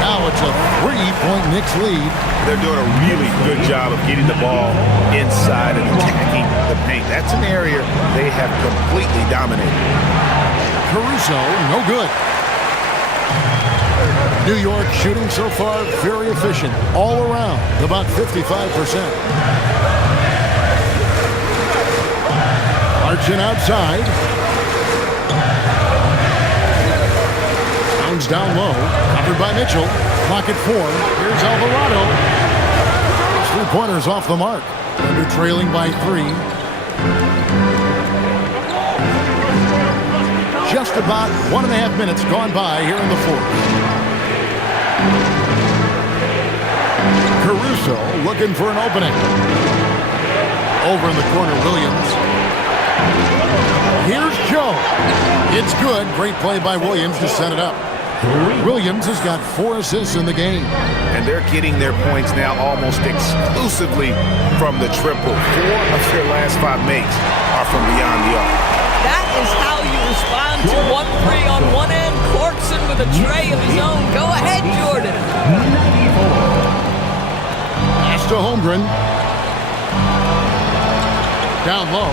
Now it's a 3-point Knicks lead. They're doing a really good job of getting the ball inside and attacking the paint. That's an area they have completely dominated. Caruso, no good. New York shooting so far very efficient all around, about 55%. Clarkson outside. Towns down low, covered by Mitchell. Clock at 4. Here's Alvarado. 3-pointers off the mark. Thunder trailing by 3. Just about 1.5 minutes gone by here in the fourth. Caruso looking for an opening. Over in the corner, Williams. Here's Joe. It's good. Great play by Williams to set it up. Williams has got 4 assists in the game. And they're getting their points now almost exclusively from the triple. 4 of their last 5 makes are from beyond the arc. That is how you respond to 1-3 on one end. Clarkson with a tray of his own. Go ahead, Jordan. Pass to Holmgren. Down low.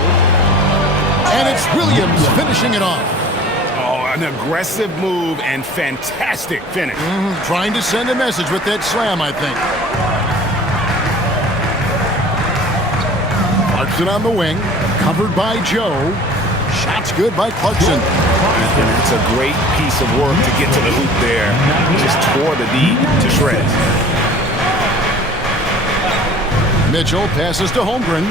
And it's Williams finishing it off. An aggressive move and fantastic finish. Trying to send a message with that slam, I think. Clarkson on the wing, covered by Joe. Shots good by Clarkson. It's a great piece of work to get to the hoop there. Just tore the D to shreds. Mitchell passes to Holmgren.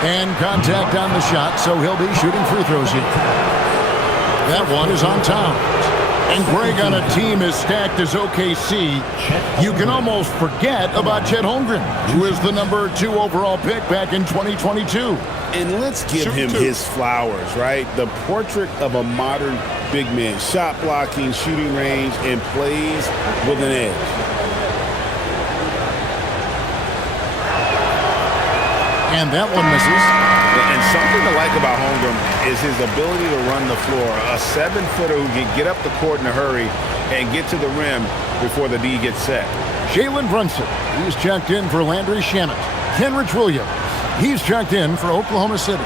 And contact on the shot, so he'll be shooting free throws here. That one is on Towns. And Greg, on a team as stacked as OKC, you can almost forget about Chet Holmgren, who is the number 2 overall pick back in 2022. And let's give him his flowers, right? The portrait of a modern big man. Shot blocking, shooting range, and plays with an edge. And that one misses. And something to like about Holmgren is his ability to run the floor. A 7-footer who can get up the court in a hurry and get to the rim before the D gets set. Jalen Brunson, he's checked in for Landry Shamet. Kenrich Williams, he's checked in for Oklahoma City.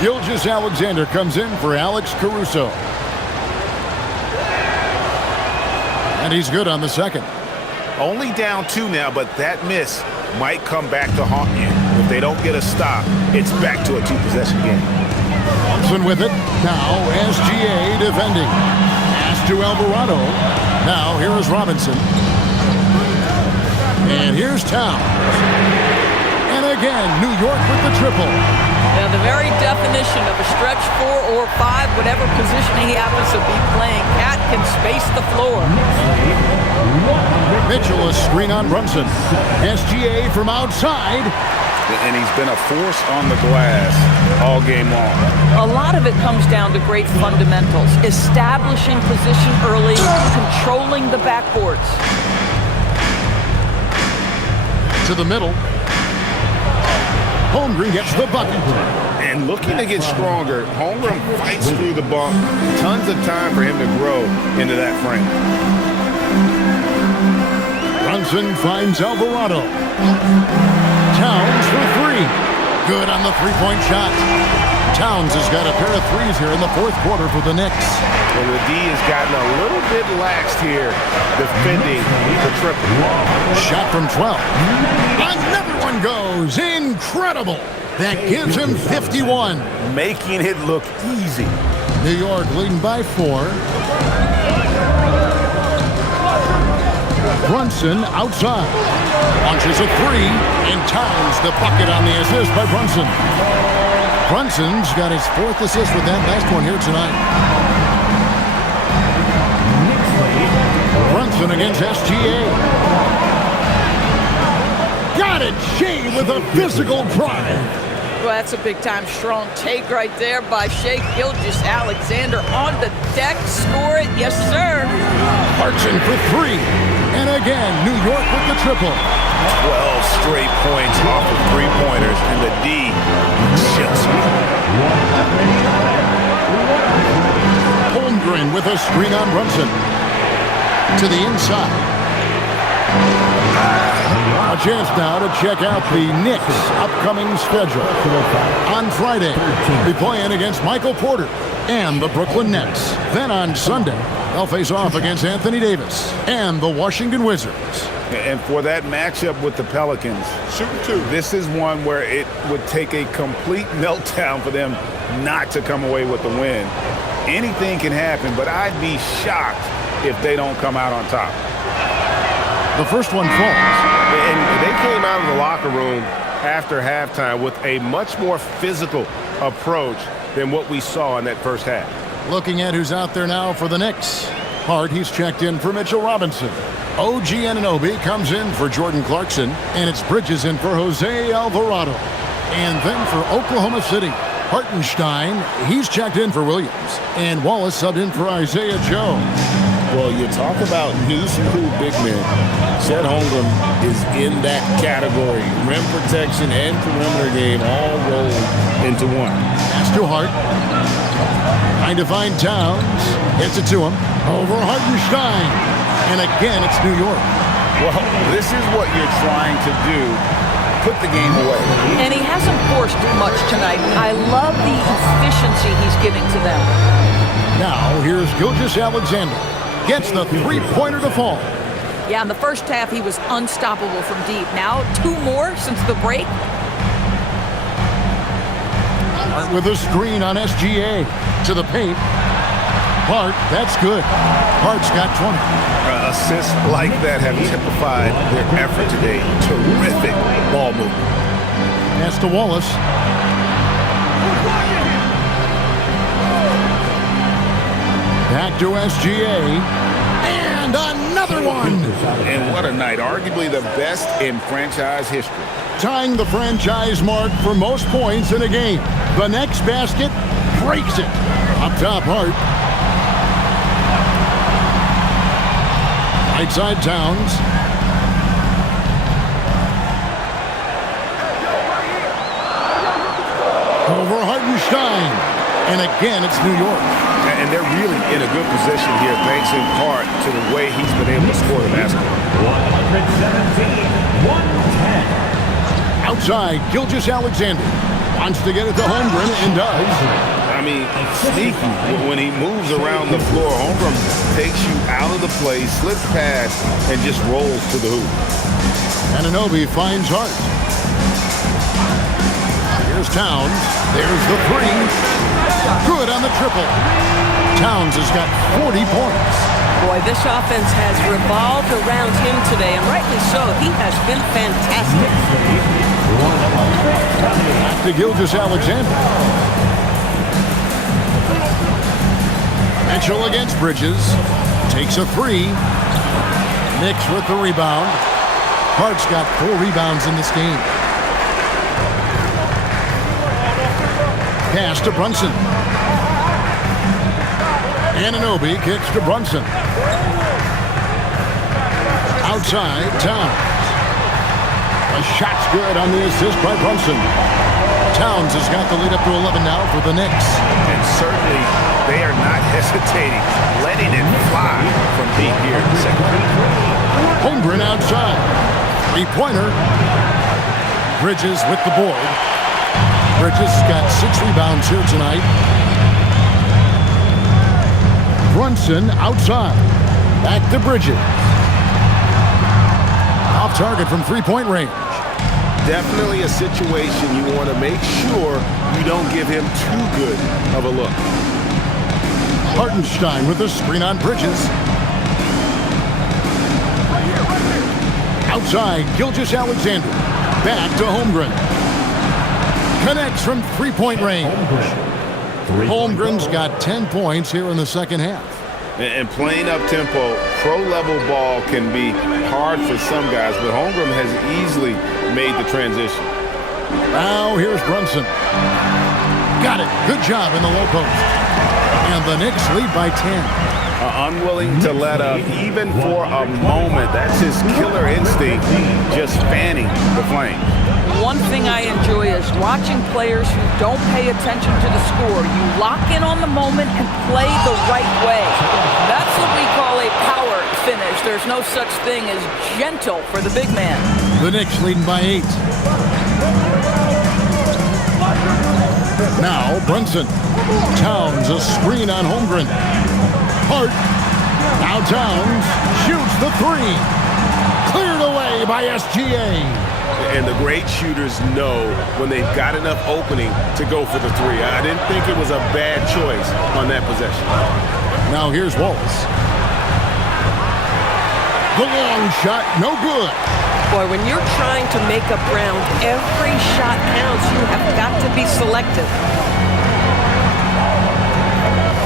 Gilgeous Alexander comes in for Alex Caruso. And he's good on the second. Only down 2 now, but that miss might come back to haunt you. If they don't get a stop, it's back to a 2-possession game. Brunson with it. Now SGA defending. Pass to Alvarado. Now here is Robinson. And here's Towns. And again, New York with the triple. Now, the very definition of a stretch 4 or 5, whatever position he happens to be playing, Cat can space the floor. Mitchell, a screen on Brunson. SGA from outside. And he's been a force on the glass all game long. A lot of it comes down to great fundamentals. Establishing position early, controlling the backboards. To the middle. Holmgren gets the bucket. And looking to get stronger, Holmgren fights through the bump. Tons of time for him to grow into that frame. Brunson finds Alvarado. Towns for 3. Good on the three-point shot. Towns has got a pair of threes here in the fourth quarter for the Knicks. Well, the D has gotten a little bit laxed here defending the triple. Shot from 12. Another one goes. Incredible. That gives him 51. Making it look easy. New York leading by 4. Brunson outside. Launches a 3. And Towns the bucket on the assist by Brunson. Brunson's got his 4th assist with that last one here tonight. Brunson against SGA. Got it! Shea with a physical drive. Well, that's a big-time strong take right there by Shea Gilgeous-Alexander on the deck. Score it. Yes, sir. Clarkson for 3. And again, New York with the triple. 12 straight points off of three-pointers, and the D shits me. Holmgren with a screen on Brunson. To the inside. A chance now to check out the Knicks' upcoming schedule. On Friday, they'll be playing against Michael Porter and the Brooklyn Nets. Then on Sunday, they'll face off against Anthony Davis and the Washington Wizards. And for that matchup with the Pelicans, this is one where it would take a complete meltdown for them not to come away with the win. Anything can happen, but I'd be shocked if they don't come out on top. The first one falls. And they came out of the locker room after halftime with a much more physical approach than what we saw in that first half. Looking at who's out there now for the Knicks. Hart, he's checked in for Mitchell Robinson. OG Anunoby comes in for Jordan Clarkson. And it's Bridges in for Jose Alvarado. And then for Oklahoma City, Hartenstein, he's checked in for Williams. And Wallace subbed in for Isaiah Joe. Well, you talk about new school big men. Chet Holmgren is in that category. Rim protection and perimeter game all rolled into one. Pass to Hart. Trying to find Towns. Gets it to him. Over Hartenstein. And again, it's New York. Well, this is what you're trying to do. Put the game away. And he hasn't forced much tonight. I love the efficiency he's giving to them. Now, here's Gilgeous-Alexander. Gets the three-pointer to fall. Yeah, in the first half, he was unstoppable from deep. Now, 2 more since the break. Hart with a screen on SGA. To the paint. Hart, that's good. Hart's got 20. Assists like that have typified their effort today. Terrific ball movement. Pass to Wallace. Back to SGA. And another one. And what a night. Arguably the best in franchise history. Tying the franchise mark for most points in a game. The next basket breaks it. Up top, Hart. Right side, Towns. Over Hartenstein. And again, it's New York. And they're really in a good position here, thanks in part to the way he's been able to score the basketball. 117-110. Outside, Gilgeous-Alexander wants to get it to Holmgren and does. I mean, sneaky. When he moves around the floor, Holmgren takes you out of the play, slips past, and just rolls to the hoop. Anunoby finds Hart. Here's Towns. There's the three. Good on the triple. Towns has got 40 points. Boy, this offense has revolved around him today, and rightly so. He has been fantastic. Back to Gilgeous-Alexander. Mitchell against Bridges. Takes a three. Knicks with the rebound. Hart's got 4 rebounds in this game. Pass to Brunson. Anunoby kicks to Brunson. Outside, Towns. A shot's good on the assist by Brunson. Towns has got the lead up to 11 now for the Knicks. And certainly, they are not hesitating, letting it fly from deep here in the second half. Holmgren outside. Three-pointer. Bridges with the board. Bridges got 6 rebounds here tonight. Brunson outside. Back to Bridges. Off target from three-point range. Definitely a situation you want to make sure you don't give him too good of a look. Hartenstein with a screen on Bridges. Outside, Gilgeous-Alexander. Back to Holmgren. Connects from three-point range. Holmgren's got 10 points here in the second half. And playing up-tempo, pro-level ball can be hard for some guys, but Holmgren has easily made the transition. Now here's Brunson. Got it. Good job in the low post. And the Knicks lead by 10. Unwilling to let up even for a moment. That's his killer instinct, just fanning the flame. One thing I enjoy is watching players who don't pay attention to the score. You lock in on the moment and play the right way. That's what we call a power finish. There's no such thing as gentle for the big man. The Knicks leading by 8. Now Brunson. Towns a screen on Holmgren. Hart. Now Towns shoots the three. Cleared away by SGA. And the great shooters know when they've got enough opening to go for the three. I didn't think it was a bad choice on that possession. Now here's Wallace. The long shot, no good. Boy, when you're trying to make up ground, every shot counts. You have got to be selective.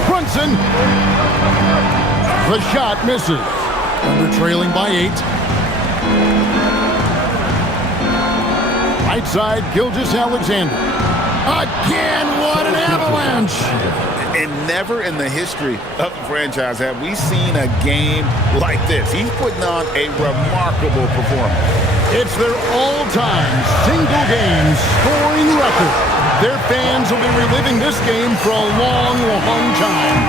Brunson. The shot misses. Under trailing by 8. Right side, Gilgeous-Alexander. Again, what an avalanche! And never in the history of the franchise have we seen a game like this. He's putting on a remarkable performance. It's their all-time single-game scoring record. Their fans will be reliving this game for a long, long time.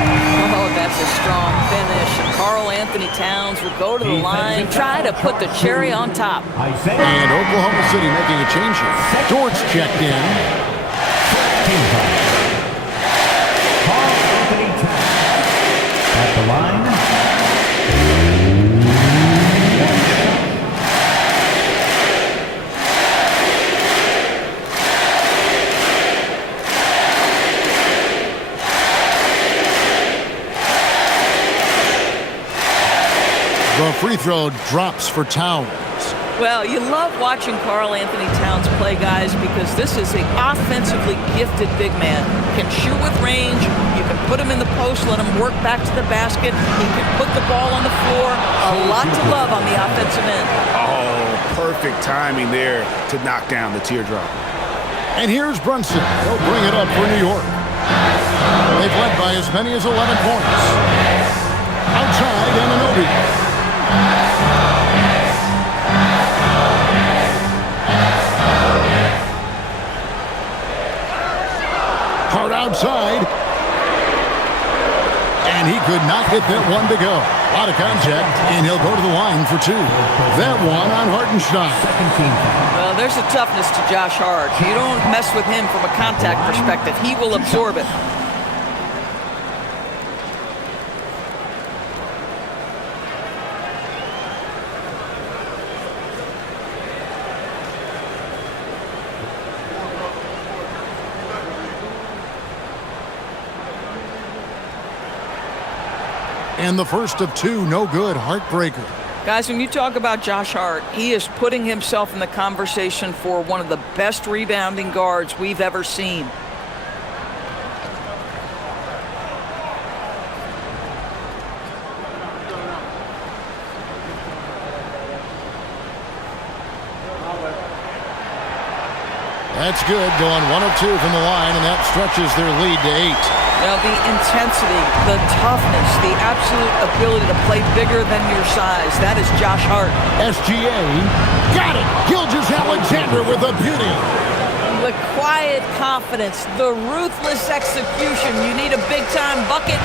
Oh, that's a strong finish. Karl Anthony Towns will go to the line, try to put the cherry on top. And Oklahoma City making a change here. Dortz checked in. Karl Anthony Towns at the line. The free throw drops for Towns. Well, you love watching Karl Anthony Towns play, guys, because this is an offensively gifted big man. He can shoot with range. You can put him in the post, let him work back to the basket. He can put the ball on the floor. A lot to love on the offensive end. Oh, perfect timing there to knock down the teardrop. And here's Brunson. They'll bring it up for New York. They've led by as many as 11 points. Outside, Anunoby. Hard outside. And he could not hit that one to go. A lot of contact, and he'll go to the line for two. That one on Hartenstein. Well, there's a toughness to Josh Hart. You don't mess with him from a contact perspective. He will absorb it. And the first of two, no good, heartbreaker. Guys, when you talk about Josh Hart, he is putting himself in the conversation for one of the best rebounding guards we've ever seen. That's good, going 1 of 2 from the line, and that stretches their lead to 8. Now, the intensity, the toughness, the absolute ability to play bigger than your size, that is Josh Hart. SGA, got it! Gilgeous-Alexander with a beauty. The quiet confidence, the ruthless execution. You need a big-time bucket.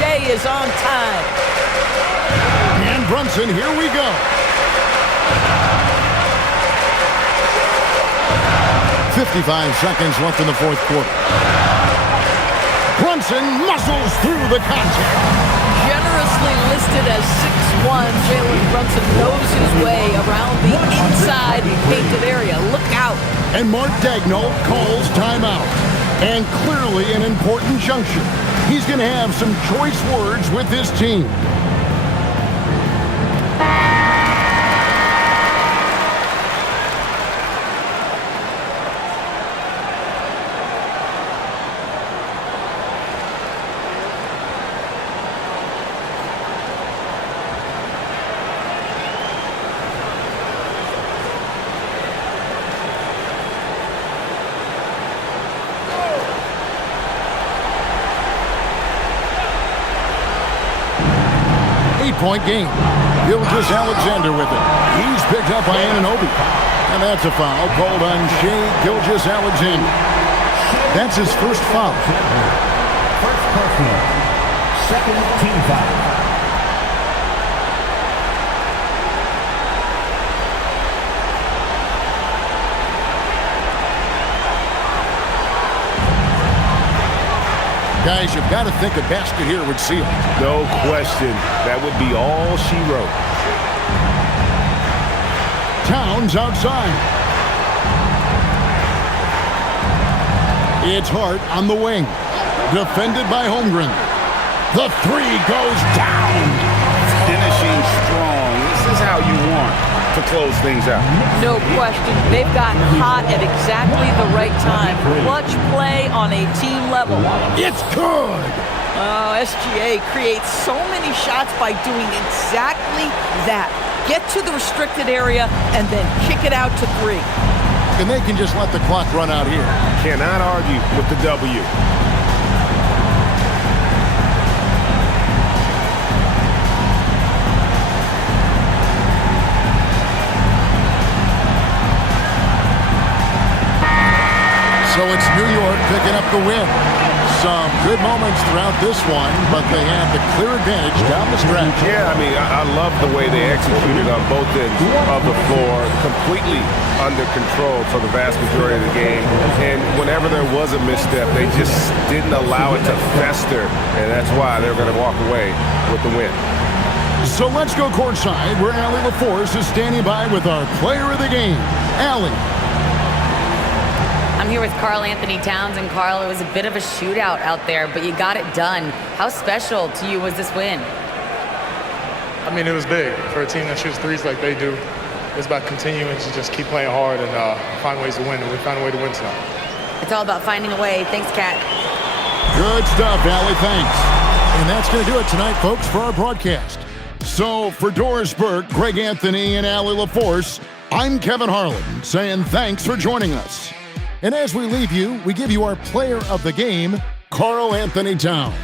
Shea is on time. And Brunson, here we go. 55 seconds left in the fourth quarter. Brunson muscles through the contact. Generously listed as 6'1", Jalen Brunson knows his way around the inside painted area. Look out. And Mark Daigneault calls timeout. And clearly an important juncture. He's going to have some choice words with his team. Point game. Gilgeous-Alexander with it. He's picked up by Anunoby. And that's a foul called on Shea Gilgeous-Alexander. That's his first foul. First personal. Second team foul. Guys, you've got to think a basket here would seal. No question. That would be all she wrote. Towns outside. It's Hart on the wing. Defended by Holmgren. The three goes down. Finishing strong. This is how you want to close things out. No question. They've gotten hot at exactly the right time. Clutch play on a team level. It's good. SGA creates so many shots by doing exactly that. Get to the restricted area and then kick it out to three. And they can just let the clock run out here. Cannot argue with the W. So it's New York picking up the win. Some good moments throughout this one, but they had the clear advantage down the stretch. Yeah, I mean, I love the way they executed on both ends of the floor, completely under control for the vast majority of the game. And whenever there was a misstep, they just didn't allow it to fester, and that's why they're going to walk away with the win. So let's go courtside, where Allie LaForce is standing by with our player of the game, Allie. I'm here with Karl Anthony Towns, and Karl, it was a bit of a shootout out there, but you got it done. How special to you was this win? I mean, it was big. For a team that shoots threes like they do, it's about continuing to just keep playing hard and find ways to win, and we found a way to win tonight. It's all about finding a way. Thanks, Kat. Good stuff, Allie. Thanks. And that's going to do it tonight, folks, for our broadcast. So for Doris Burke, Greg Anthony, and Allie LaForce, I'm Kevin Harlan saying thanks for joining us. And as we leave you, we give you our player of the game, Karl Anthony Towns.